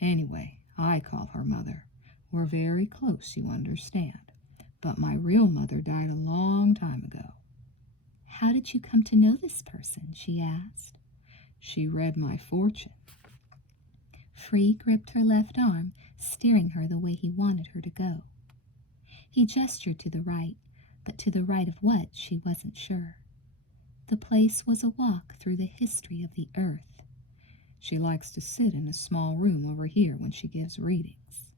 Anyway, I call her mother. We're very close, you understand. But my real mother died a long time ago." "How did you come to know this person?" she asked. "She read my fortune." Free gripped her left arm, steering her the way he wanted her to go. He gestured to the right, but to the right of what she wasn't sure. The place was a walk through the history of the earth. "She likes to sit in a small room over here when she gives readings."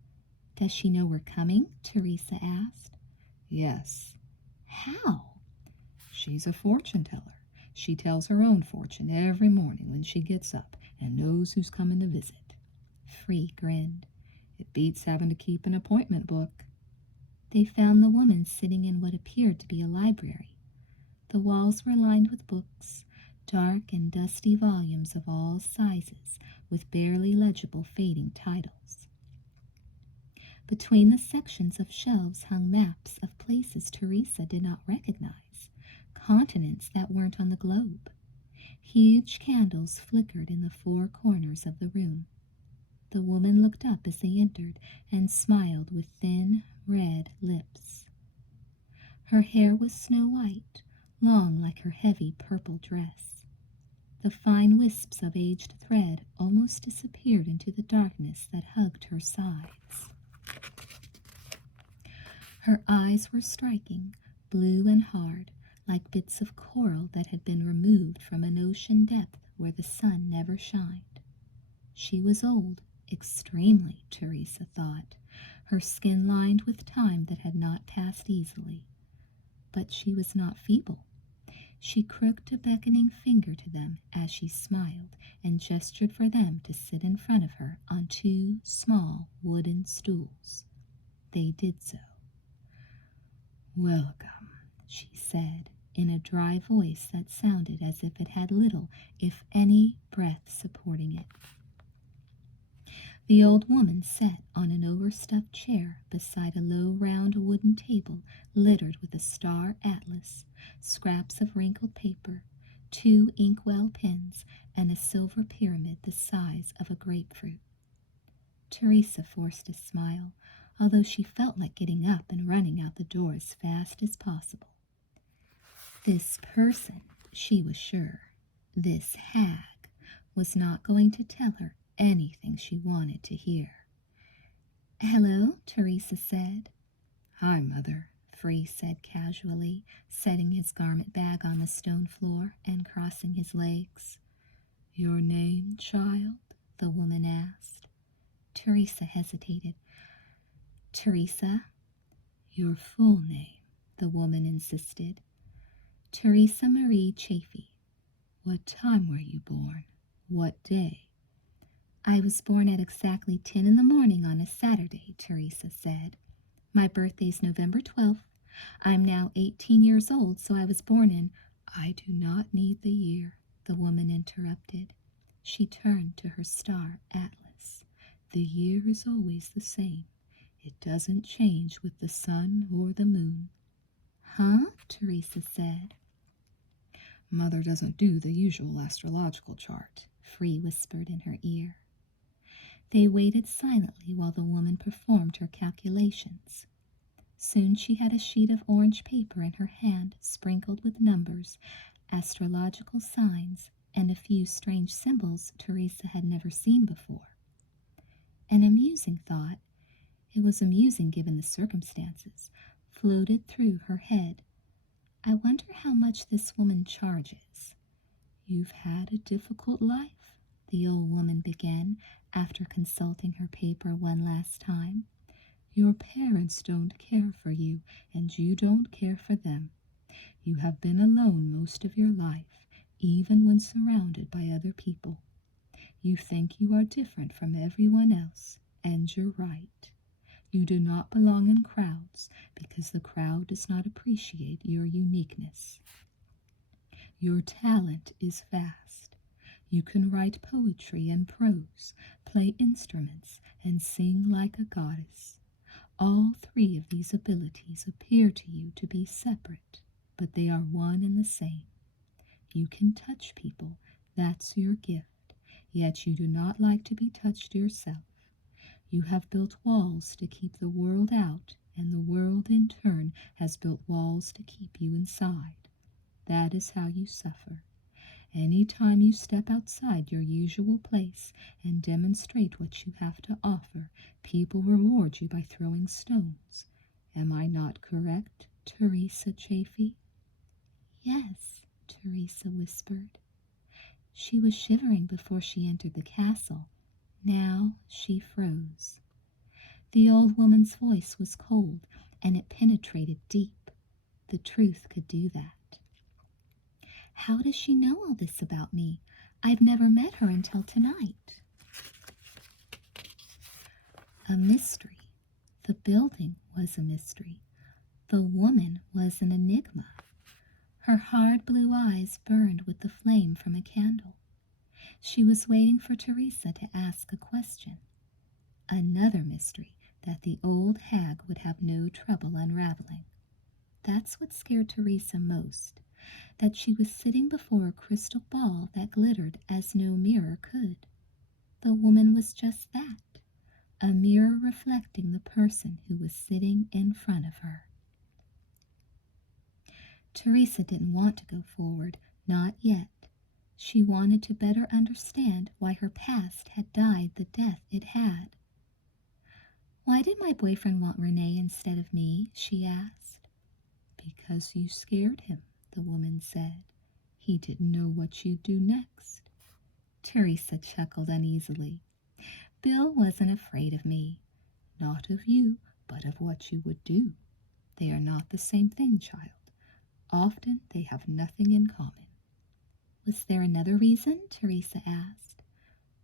"Does she know we're coming?" Teresa asked. "Yes." "How?" "She's a fortune teller. She tells her own fortune every morning when she gets up and knows who's coming to visit." Free grinned. "It beats having to keep an appointment book." They found the woman sitting in what appeared to be a library. The walls were lined with books, dark and dusty volumes of all sizes, with barely legible fading titles. Between the sections of shelves hung maps of places Teresa did not recognize, continents that weren't on the globe. Huge candles flickered in the 4 corners of the room. The woman looked up as they entered and smiled with thin, red lips. Her hair was snow white, long like her heavy purple dress. The fine wisps of aged thread almost disappeared into the darkness that hugged her sides. Her eyes were striking, blue and hard, like bits of coral that had been removed from an ocean depth where the sun never shined. She was old, extremely, Teresa thought, her skin lined with time that had not passed easily. But she was not feeble. She crooked a beckoning finger to them as she smiled and gestured for them to sit in front of her on 2 small wooden stools. They did so. "Welcome," she said, in a dry voice that sounded as if it had little, if any, breath supporting it. The old woman sat on an overstuffed chair beside a low round wooden table littered with a star atlas, scraps of wrinkled paper, 2 inkwell pens, and a silver pyramid the size of a grapefruit. Teresa forced a smile, although she felt like getting up and running out the door as fast as possible. This person, she was sure, this hag, was not going to tell her anything she wanted to hear. "Hello," Teresa said. "Hi, Mother," Free said casually, setting his garment bag on the stone floor and crossing his legs. "Your name, child?" the woman asked. Teresa hesitated. "Teresa." "Your full name," the woman insisted. "Teresa Marie Chafee. What time were you born? What day?" "I was born at exactly 10 in the morning on a Saturday," Teresa said. My birthday's November 12th. I'm now 18 years old, so I was born in— I do not need the year, the woman interrupted. She turned to her star atlas. The year is always the same. It doesn't change with the sun or the moon. Huh? Teresa said. Mother doesn't do the usual astrological chart, Free whispered in her ear. They waited silently while the woman performed her calculations. Soon she had a sheet of orange paper in her hand, sprinkled with numbers, astrological signs, and a few strange symbols Teresa had never seen before. An amusing thought— it was amusing given the circumstances— floated through her head. I wonder how much this woman charges. You've had a difficult life, the old woman began, after consulting her paper one last time. Your parents don't care for you, and you don't care for them. You have been alone most of your life, even when surrounded by other people. You think you are different from everyone else, and you're right. You do not belong in crowds because the crowd does not appreciate your uniqueness. Your talent is vast. You can write poetry and prose, play instruments, and sing like a goddess. All three of these abilities appear to you to be separate, but they are one and the same. You can touch people, that's your gift, yet you do not like to be touched yourself. You have built walls to keep the world out, and the world in turn has built walls to keep you inside. That is how you suffer. Any time you step outside your usual place and demonstrate what you have to offer, people reward you by throwing stones. Am I not correct, Teresa Chafee? Yes, Teresa whispered. She was shivering before she entered the castle. Now she froze. The old woman's voice was cold, and it penetrated deep. The truth could do that. How does she know all this about me? I've never met her until tonight. A mystery. The building was a mystery. The woman was an enigma. Her hard blue eyes burned with the flame from a candle. She was waiting for Teresa to ask a question. Another mystery that the old hag would have no trouble unraveling. That's what scared Teresa most, that she was sitting before a crystal ball that glittered as no mirror could. The woman was just that, a mirror reflecting the person who was sitting in front of her. Teresa didn't want to go forward, not yet. She wanted to better understand why her past had died the death it had. Why did my boyfriend want Renee instead of me? She asked. Because you scared him, the woman said. He didn't know what you'd do next. Teresa chuckled uneasily. Bill wasn't afraid of me. Not of you, but of what you would do. They are not the same thing, child. Often they have nothing in common. Was there another reason? Teresa asked.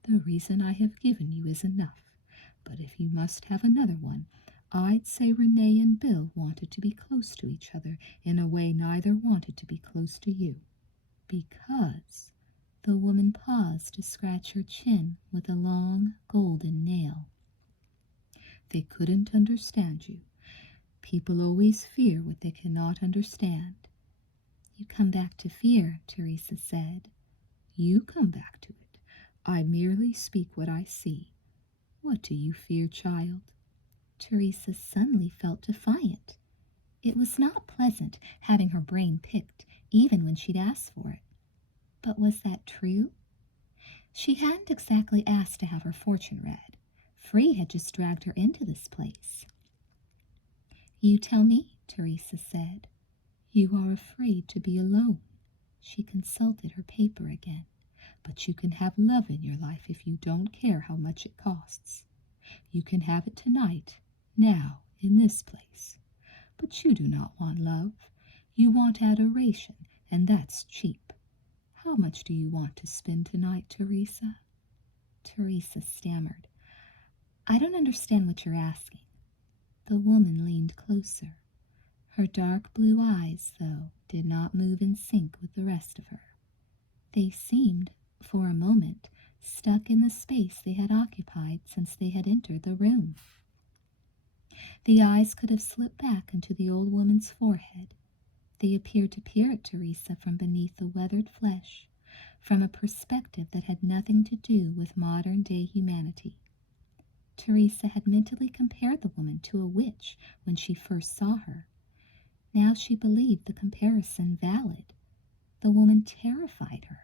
The reason I have given you is enough, but if you must have another one, I'd say Renee and Bill wanted to be close to each other in a way neither wanted to be close to you. Because the woman paused to scratch her chin with a long golden nail. They couldn't understand you. People always fear what they cannot understand. You come back to fear, Teresa said. You come back to it. I merely speak what I see. What do you fear, child? Teresa suddenly felt defiant. It was not pleasant having her brain picked, even when she'd asked for it. But was that true? She hadn't exactly asked to have her fortune read. Free had just dragged her into this place. You tell me, Teresa said. You are afraid to be alone. She consulted her paper again. But you can have love in your life if you don't care how much it costs. You can have it tonight, now, in this place. But you do not want love. You want adoration, and that's cheap. How much do you want to spend tonight, Teresa? Teresa stammered. I don't understand what you're asking. The woman leaned closer. Her dark blue eyes, though, did not move in sync with the rest of her. They seemed, for a moment, stuck in the space they had occupied since they had entered the room. The eyes could have slipped back into the old woman's forehead. They appeared to peer at Teresa from beneath the weathered flesh, from a perspective that had nothing to do with modern-day humanity. Teresa had mentally compared the woman to a witch when she first saw her. Now she believed the comparison valid. The woman terrified her.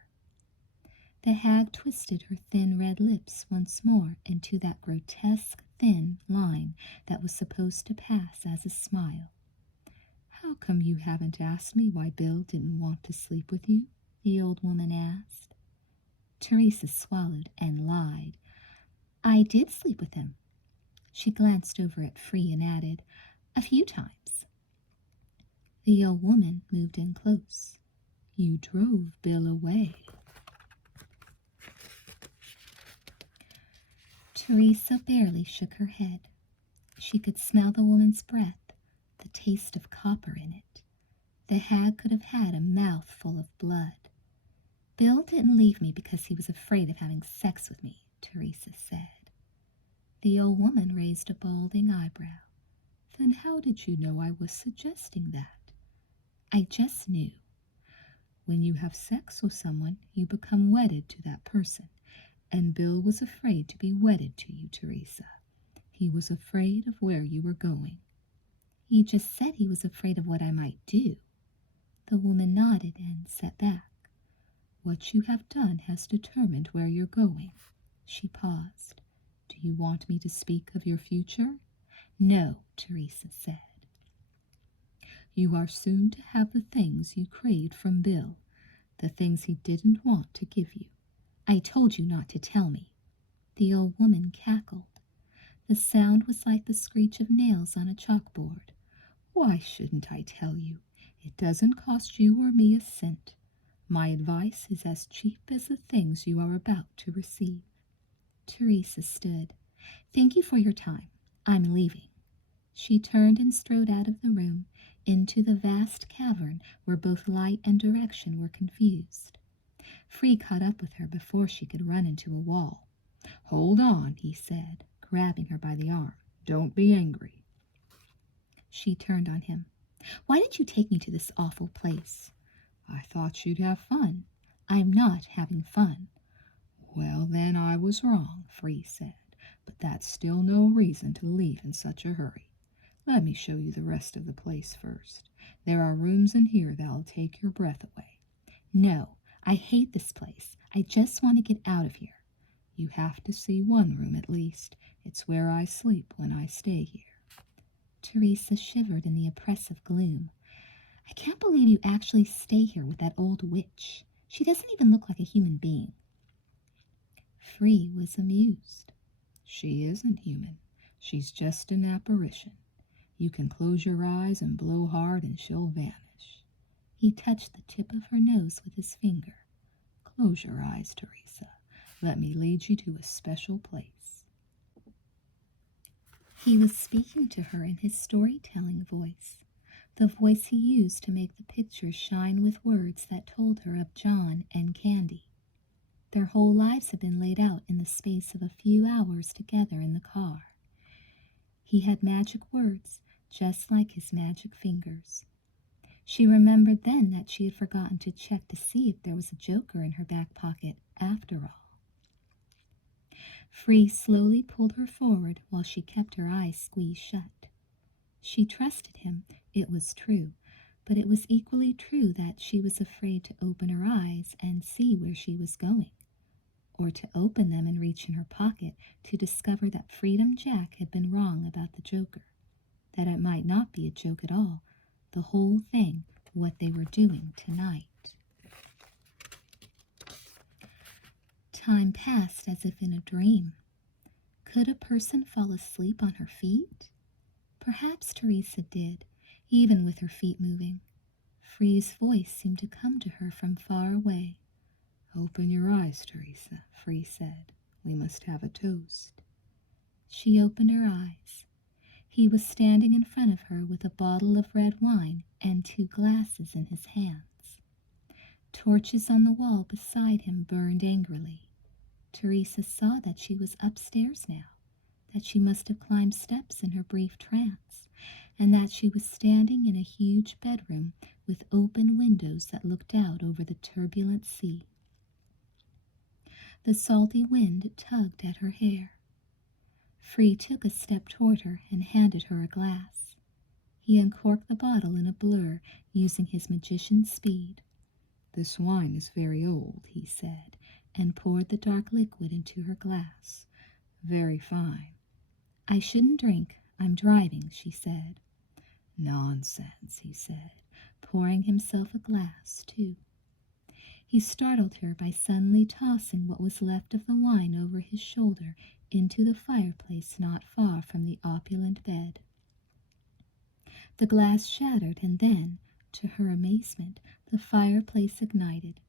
The hag twisted her thin red lips once more into that grotesque thin line that was supposed to pass as a smile. "How come you haven't asked me why Bill didn't want to sleep with you?" the old woman asked. Teresa swallowed and lied. "I did sleep with him." She glanced over at Free and added, "A few times." The old woman moved in close. "You drove Bill away." Teresa barely shook her head. She could smell the woman's breath, the taste of copper in it. The hag could have had a mouth full of blood. "Bill didn't leave me because he was afraid of having sex with me," Teresa said. The old woman raised a balding eyebrow. "Then how did you know I was suggesting that?" "I just knew." When you have sex with someone, you become wedded to that person. And Bill was afraid to be wedded to you, Teresa. He was afraid of where you were going. "He just said he was afraid of what I might do." The woman nodded and sat back. "What you have done has determined where you're going." She paused. "Do you want me to speak of your future?" "No," Teresa said. "You are soon to have the things you craved from Bill, the things he didn't want to give you." "I told you not to tell me." The old woman cackled. The sound was like the screech of nails on a chalkboard. "Why shouldn't I tell you? It doesn't cost you or me a cent. My advice is as cheap as the things you are about to receive." Teresa stood. "Thank you for your time. I'm leaving." She turned and strode out of the room, into the vast cavern where both light and direction were confused. Free caught up with her before she could run into a wall. "Hold on," he said, grabbing her by the arm. "Don't be angry." She turned on him. "Why did you take me to this awful place?" "I thought you'd have fun." "I'm not having fun." "Well, then I was wrong," Free said, "but that's still no reason to leave in such a hurry. Let me show you the rest of the place first. There are rooms in here that'll take your breath away." "No, I hate this place. I just want to get out of here." "You have to see one room at least. It's where I sleep when I stay here." Teresa shivered in the oppressive gloom. "I can't believe you actually stay here with that old witch. She doesn't even look like a human being." Free was amused. "She isn't human. She's just an apparition. You can close your eyes and blow hard and she'll vanish." He touched the tip of her nose with his finger. "Close your eyes, Teresa. Let me lead you to a special place." He was speaking to her in his storytelling voice, the voice he used to make the pictures shine with words that told her of John and Candy. Their whole lives had been laid out in the space of a few hours together in the car. He had magic words, just like his magic fingers. She remembered then that she had forgotten to check to see if there was a joker in her back pocket after all. Free slowly pulled her forward while she kept her eyes squeezed shut. She trusted him, it was true, but it was equally true that she was afraid to open her eyes and see where she was going, or to open them and reach in her pocket to discover that Freedom Jack had been wrong about the joker, that it might not be a joke at all, the whole thing, what they were doing tonight. Time passed as if in a dream. Could a person fall asleep on her feet? Perhaps Teresa did, even with her feet moving. Free's voice seemed to come to her from far away. "Open your eyes, Teresa," Free said. "We must have a toast." She opened her eyes. He was standing in front of her with a bottle of red wine and 2 glasses in his hands. Torches on the wall beside him burned angrily. Teresa saw that she was upstairs now, that she must have climbed steps in her brief trance, and that she was standing in a huge bedroom with open windows that looked out over the turbulent sea. The salty wind tugged at her hair. Free took a step toward her and handed her a glass. He uncorked the bottle in a blur, using his magician's speed. "This wine is very old," he said, and poured the dark liquid into her glass. "Very fine." "I shouldn't drink. I'm driving," she said. "Nonsense," he said, pouring himself a glass, too. He startled her by suddenly tossing what was left of the wine over his shoulder into the fireplace not far from the opulent bed. The glass shattered, and then, to her amazement, the fireplace ignited.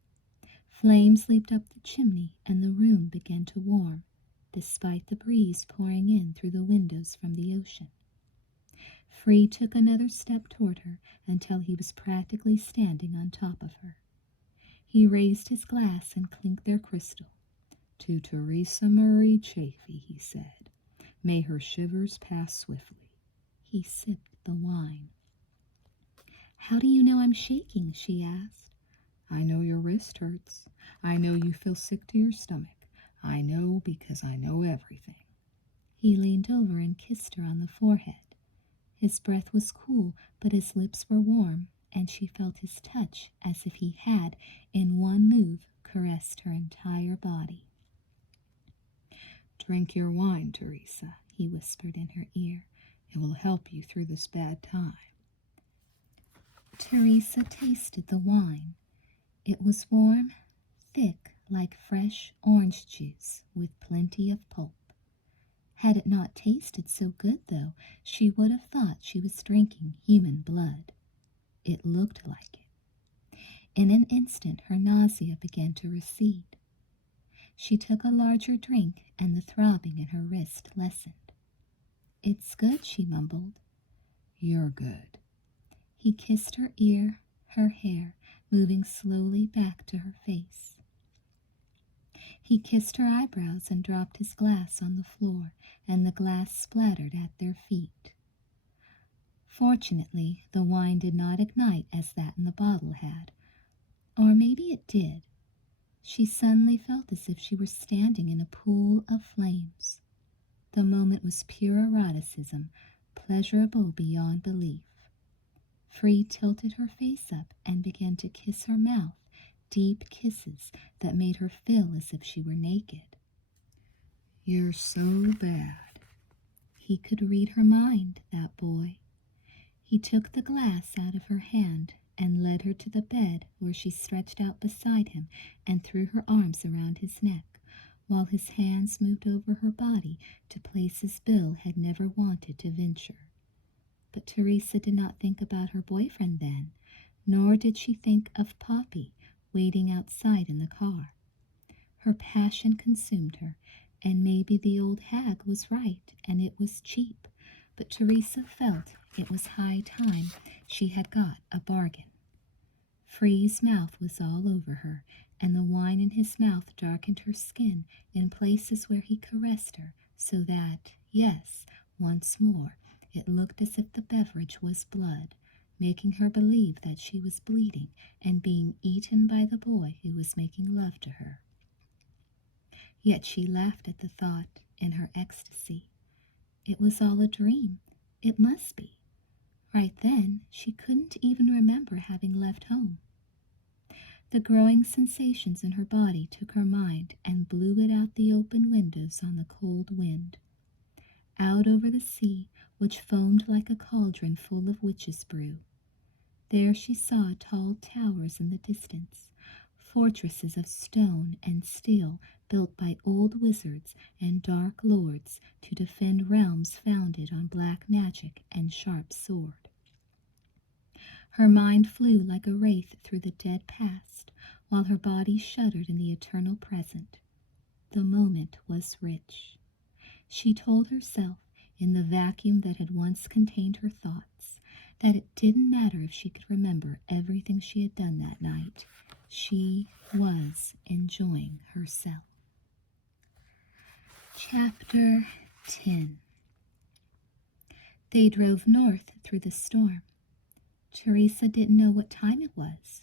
Flames leaped up the chimney, and the room began to warm, despite the breeze pouring in through the windows from the ocean. Free took another step toward her until he was practically standing on top of her. He raised his glass and clinked their crystal. "To Teresa Marie Chaffee," he said. "May her shivers pass swiftly." He sipped the wine. "How do you know I'm shaking?" she asked. "I know your wrist hurts. I know you feel sick to your stomach. I know because I know everything." He leaned over and kissed her on the forehead. His breath was cool, but his lips were warm, and she felt his touch as if he had, in one move, caressed her entire body. "Drink your wine, Teresa," he whispered in her ear. "It will help you through this bad time." Teresa tasted the wine. It was warm, thick, like fresh orange juice, with plenty of pulp. Had it not tasted so good, though, she would have thought she was drinking human blood. It looked like it. In an instant, her nausea began to recede. She took a larger drink, and the throbbing in her wrist lessened. "It's good," she mumbled. "You're good." He kissed her ear, her hair, moving slowly back to her face. He kissed her eyebrows and dropped his glass on the floor, and the glass splattered at their feet. Fortunately, the wine did not ignite as that in the bottle had. Or maybe it did. She suddenly felt as if she were standing in a pool of flames. The moment was pure eroticism, pleasurable beyond belief. Free tilted her face up and began to kiss her mouth, deep kisses that made her feel as if she were naked. "You're so bad." He could read her mind, that boy. He took the glass out of her hand and led her to the bed, where she stretched out beside him and threw her arms around his neck, while his hands moved over her body to places Bill had never wanted to venture. But Teresa did not think about her boyfriend then, nor did she think of Poppy waiting outside in the car. Her passion consumed her, and maybe the old hag was right and it was cheap, but Teresa felt it was high time she had got a bargain. Free's mouth was all over her, and the wine in his mouth darkened her skin in places where he caressed her, so that, yes, once more, it looked as if the beverage was blood, making her believe that she was bleeding and being eaten by the boy who was making love to her. Yet she laughed at the thought in her ecstasy. It was all a dream. It must be. Right then, she couldn't even remember having left home. The growing sensations in her body took her mind and blew it out the open windows on the cold wind. Out over the sea, which foamed like a cauldron full of witches' brew. There she saw tall towers in the distance, fortresses of stone and steel built by old wizards and dark lords to defend realms founded on black magic and sharp sword. Her mind flew like a wraith through the dead past, while her body shuddered in the eternal present. The moment was rich. She told herself in the vacuum that had once contained her thoughts, that it didn't matter if she could remember everything she had done that night. She was enjoying herself. Chapter 10. They drove north through the storm. Teresa didn't know what time it was.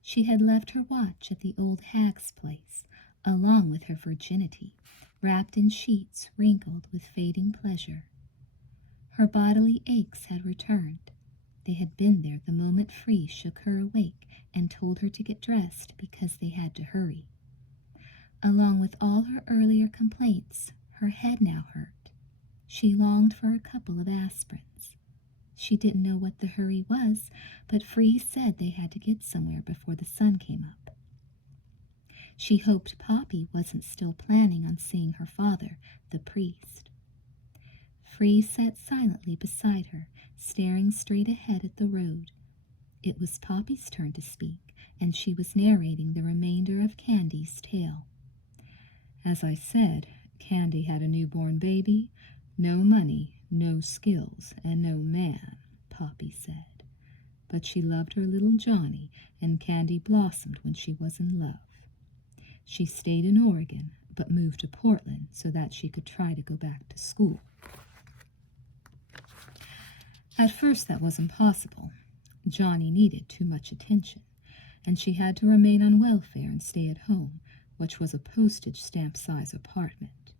She had left her watch at the old hag's place, along with her virginity, wrapped in sheets wrinkled with fading pleasure. Her bodily aches had returned. They had been there the moment Free shook her awake and told her to get dressed because they had to hurry. Along with all her earlier complaints, her head now hurt. She longed for a couple of aspirins. She didn't know what the hurry was, but Free said they had to get somewhere before the sun came up. She hoped Poppy wasn't still planning on seeing her father, the priest. Free sat silently beside her, staring straight ahead at the road. It was Poppy's turn to speak, and she was narrating the remainder of Candy's tale. As I said, Candy had a newborn baby, no money, no skills, and no man, Poppy said. But she loved her little Johnny, and Candy blossomed when she was in love. She stayed in Oregon, but moved to Portland so that she could try to go back to school. At first that wasn't possible. Johnny needed too much attention, and she had to remain on welfare and stay at home, which was a postage stamp-size apartment.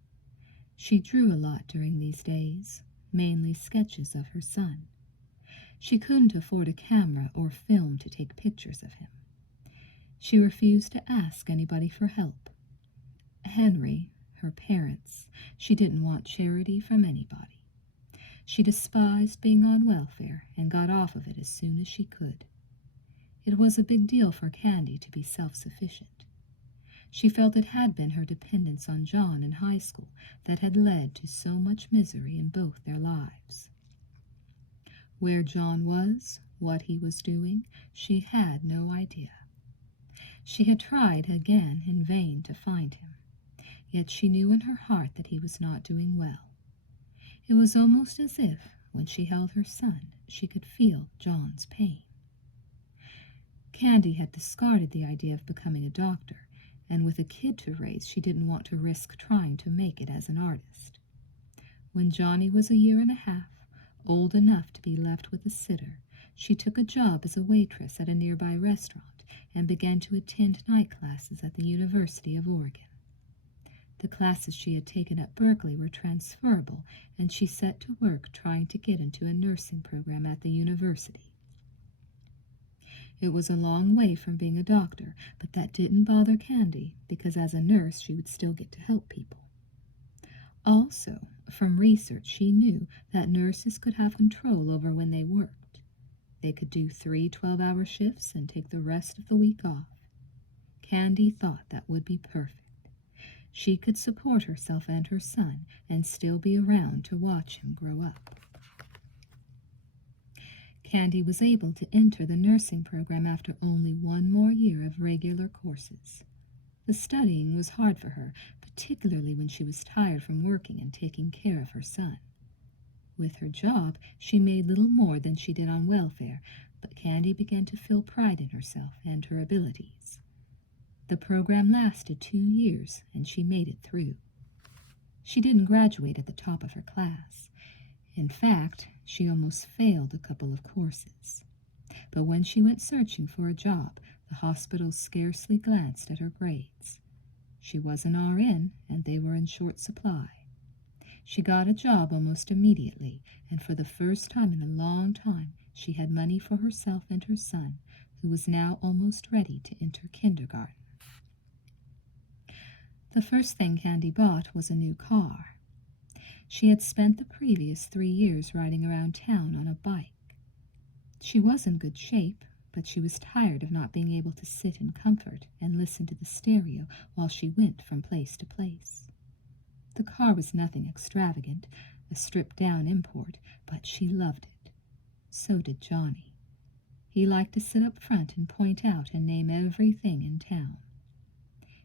She drew a lot during these days, mainly sketches of her son. She couldn't afford a camera or film to take pictures of him. She refused to ask anybody for help. Henry, her parents, she didn't want charity from anybody. She despised being on welfare and got off of it as soon as she could. It was a big deal for Candy to be self-sufficient. She felt it had been her dependence on John in high school that had led to so much misery in both their lives. Where John was, what he was doing, she had no idea. She had tried again in vain to find him, yet she knew in her heart that he was not doing well. It was almost as if, when she held her son, she could feel John's pain. Candy had discarded the idea of becoming a doctor, and with a kid to raise, she didn't want to risk trying to make it as an artist. When Johnny was 1.5 years, old enough to be left with a sitter, she took a job as a waitress at a nearby restaurant and began to attend night classes at the University of Oregon. The classes she had taken at Berkeley were transferable, and she set to work trying to get into a nursing program at the university. It was a long way from being a doctor, but that didn't bother Candy, because as a nurse she would still get to help people. Also, from research she knew that nurses could have control over when they worked. They could do 3 12-hour shifts and take the rest of the week off. Candy thought that would be perfect. She could support herself and her son and still be around to watch him grow up. Candy was able to enter the nursing program after only 1 more year of regular courses. The studying was hard for her, particularly when she was tired from working and taking care of her son. With her job, she made little more than she did on welfare, but Candy began to feel pride in herself and her abilities. The program lasted 2 years, and she made it through. She didn't graduate at the top of her class. In fact, she almost failed a couple of courses. But when she went searching for a job, the hospital scarcely glanced at her grades. She was an RN, and they were in short supply. She got a job almost immediately, and for the first time in a long time, she had money for herself and her son, who was now almost ready to enter kindergarten. The first thing Candy bought was a new car. She had spent the previous 3 years riding around town on a bike. She was in good shape, but she was tired of not being able to sit in comfort and listen to the stereo while she went from place to place. The car was nothing extravagant, a stripped-down import, but she loved it. So did Johnny. He liked to sit up front and point out and name everything in town.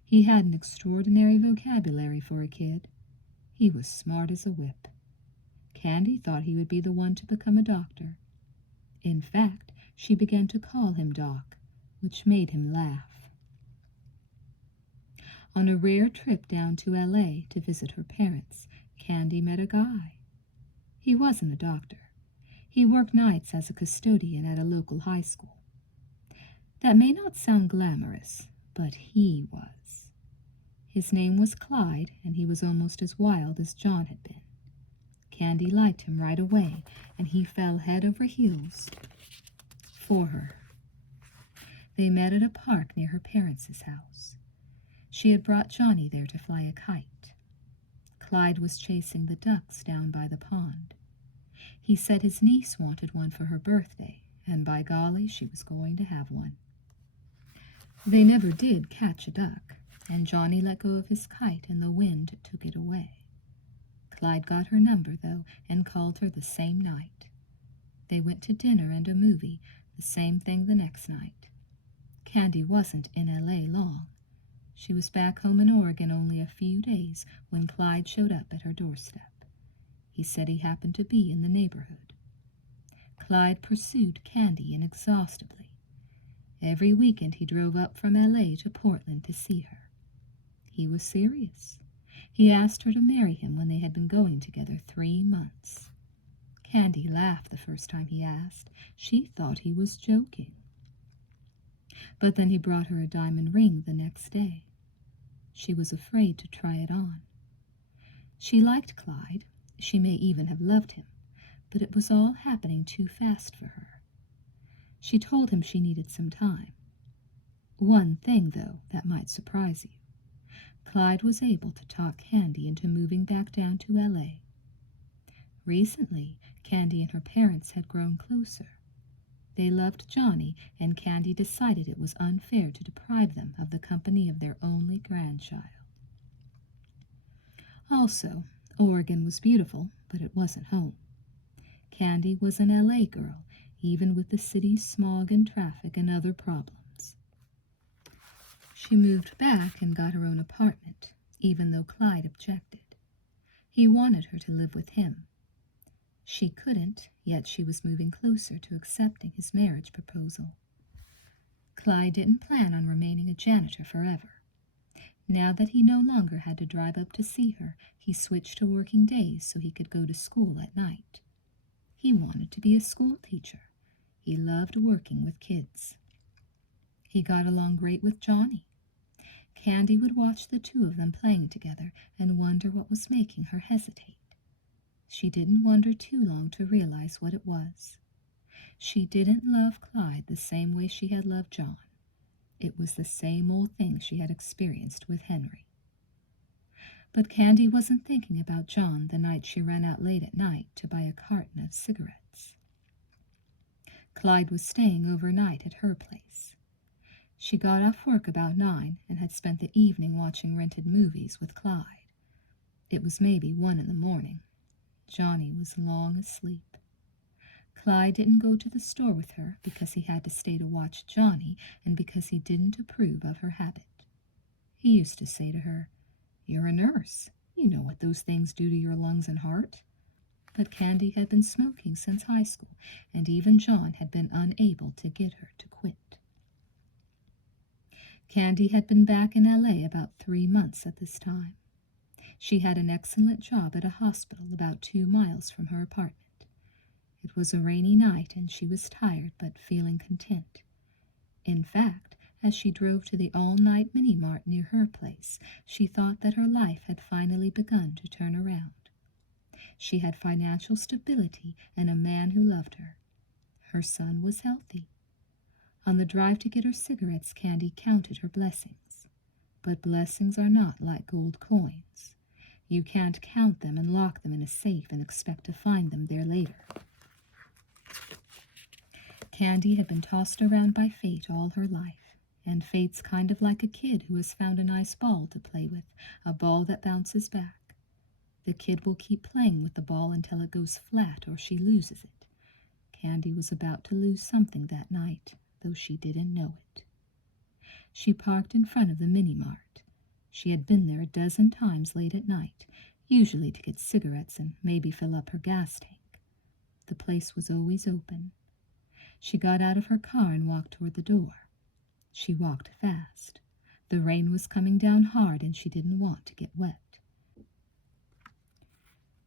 He had an extraordinary vocabulary for a kid. He was smart as a whip. Candy thought he would be the one to become a doctor. In fact, she began to call him Doc, which made him laugh. On a rare trip down to L.A. to visit her parents, Candy met a guy. He wasn't a doctor. He worked nights as a custodian at a local high school. That may not sound glamorous, but he was. His name was Clyde, and he was almost as wild as John had been. Candy liked him right away, and he fell head over heels for her. They met at a park near her parents' house. She had brought Johnny there to fly a kite. Clyde was chasing the ducks down by the pond. He said his niece wanted one for her birthday, and by golly, she was going to have one. They never did catch a duck, and Johnny let go of his kite and the wind took it away. Clyde got her number, though, and called her the same night. They went to dinner and a movie, the same thing the next night. Candy wasn't in L.A. long. She was back home in Oregon only a few days when Clyde showed up at her doorstep. He said he happened to be in the neighborhood. Clyde pursued Candy inexhaustibly. Every weekend he drove up from L.A. to Portland to see her. He was serious. He asked her to marry him when they had been going together 3 months. Candy laughed the first time he asked. She thought he was joking. But then he brought her a diamond ring the next day. She was afraid to try it on. She liked Clyde. She may even have loved him, but it was all happening too fast for her. She told him she needed some time. One thing, though, that might surprise you. Clyde was able to talk Candy into moving back down to L.A. Recently, Candy and her parents had grown closer. They loved Johnny, and Candy decided it was unfair to deprive them of the company of their only grandchild. Also, Oregon was beautiful, but it wasn't home. Candy was an L.A. girl, even with the city's smog and traffic and other problems. She moved back and got her own apartment, even though Clyde objected. He wanted her to live with him. She couldn't, yet she was moving closer to accepting his marriage proposal. Clyde didn't plan on remaining a janitor forever. Now that he no longer had to drive up to see her, he switched to working days so he could go to school at night. He wanted to be a school teacher. He loved working with kids. He got along great with Johnny. Candy would watch the two of them playing together and wonder what was making her hesitate. She didn't wonder too long to realize what it was. She didn't love Clyde the same way she had loved John. It was the same old thing she had experienced with Henry. But Candy wasn't thinking about John the night she ran out late at night to buy a carton of cigarettes. Clyde was staying overnight at her place. She got off work about 9 and had spent the evening watching rented movies with Clyde. It was maybe 1 in the morning. Johnny was long asleep. Clyde didn't go to the store with her because he had to stay to watch Johnny and because he didn't approve of her habit. He used to say to her, "You're a nurse. You know what those things do to your lungs and heart." But Candy had been smoking since high school, and even John had been unable to get her to quit. Candy had been back in L.A. about 3 months at this time. She had an excellent job at a hospital about 2 miles from her apartment. It was a rainy night, and she was tired but feeling content. In fact, as she drove to the all-night mini-mart near her place, she thought that her life had finally begun to turn around. She had financial stability and a man who loved her. Her son was healthy. On the drive to get her cigarettes, Candy counted her blessings. But blessings are not like gold coins. You can't count them and lock them in a safe and expect to find them there later. Candy had been tossed around by fate all her life, and fate's kind of like a kid who has found a nice ball to play with, a ball that bounces back. The kid will keep playing with the ball until it goes flat or she loses it. Candy was about to lose something that night, though she didn't know it. She parked in front of the mini-mart. She had been there a dozen times late at night. usually to get cigarettes and maybe fill up her gas tank. The place was always open. She got out of her car and walked toward the door. She walked fast. The rain was coming down hard and she didn't want to get wet.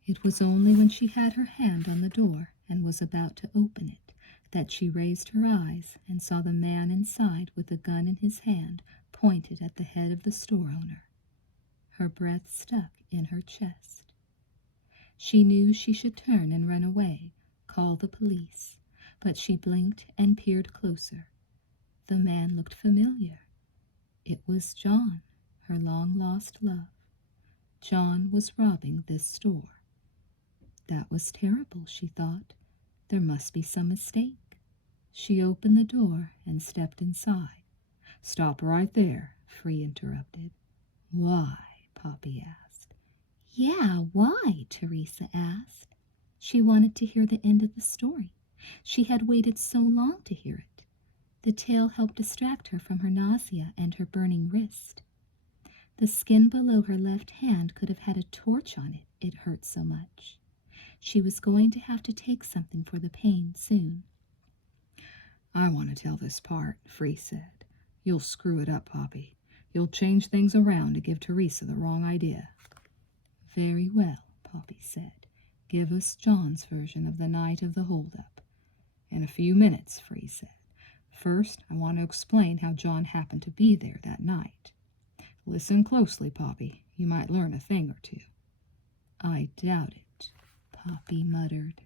It was only when she had her hand on the door and was about to open it that she raised her eyes and saw the man inside with a gun in his hand pointed at the head of the store owner. Her breath stuck in her chest. She knew she should turn and run away, call the police, but she blinked and peered closer. The man looked familiar. It was John, her long-lost love. John was robbing this store. That was terrible, she thought. There must be some mistake. She opened the door and stepped inside. "Stop right there," Free interrupted. "Why?" Poppy asked. "Yeah, why?" Teresa asked. She wanted to hear the end of the story. She had waited so long to hear it. The tale helped distract her from her nausea and her burning wrist. The skin below her left hand could have had a torch on it, it hurt so much. She was going to have to take something for the pain soon. "I want to tell this part," Free said. "You'll screw it up, Poppy. You'll change things around to give Teresa the wrong idea." "Very well," Poppy said. "Give us John's version of the night of the holdup." "In a few minutes," Free said. "First, I want to explain how John happened to be there that night. Listen closely, Poppy. You might learn a thing or two." "I doubt it," Poppy muttered.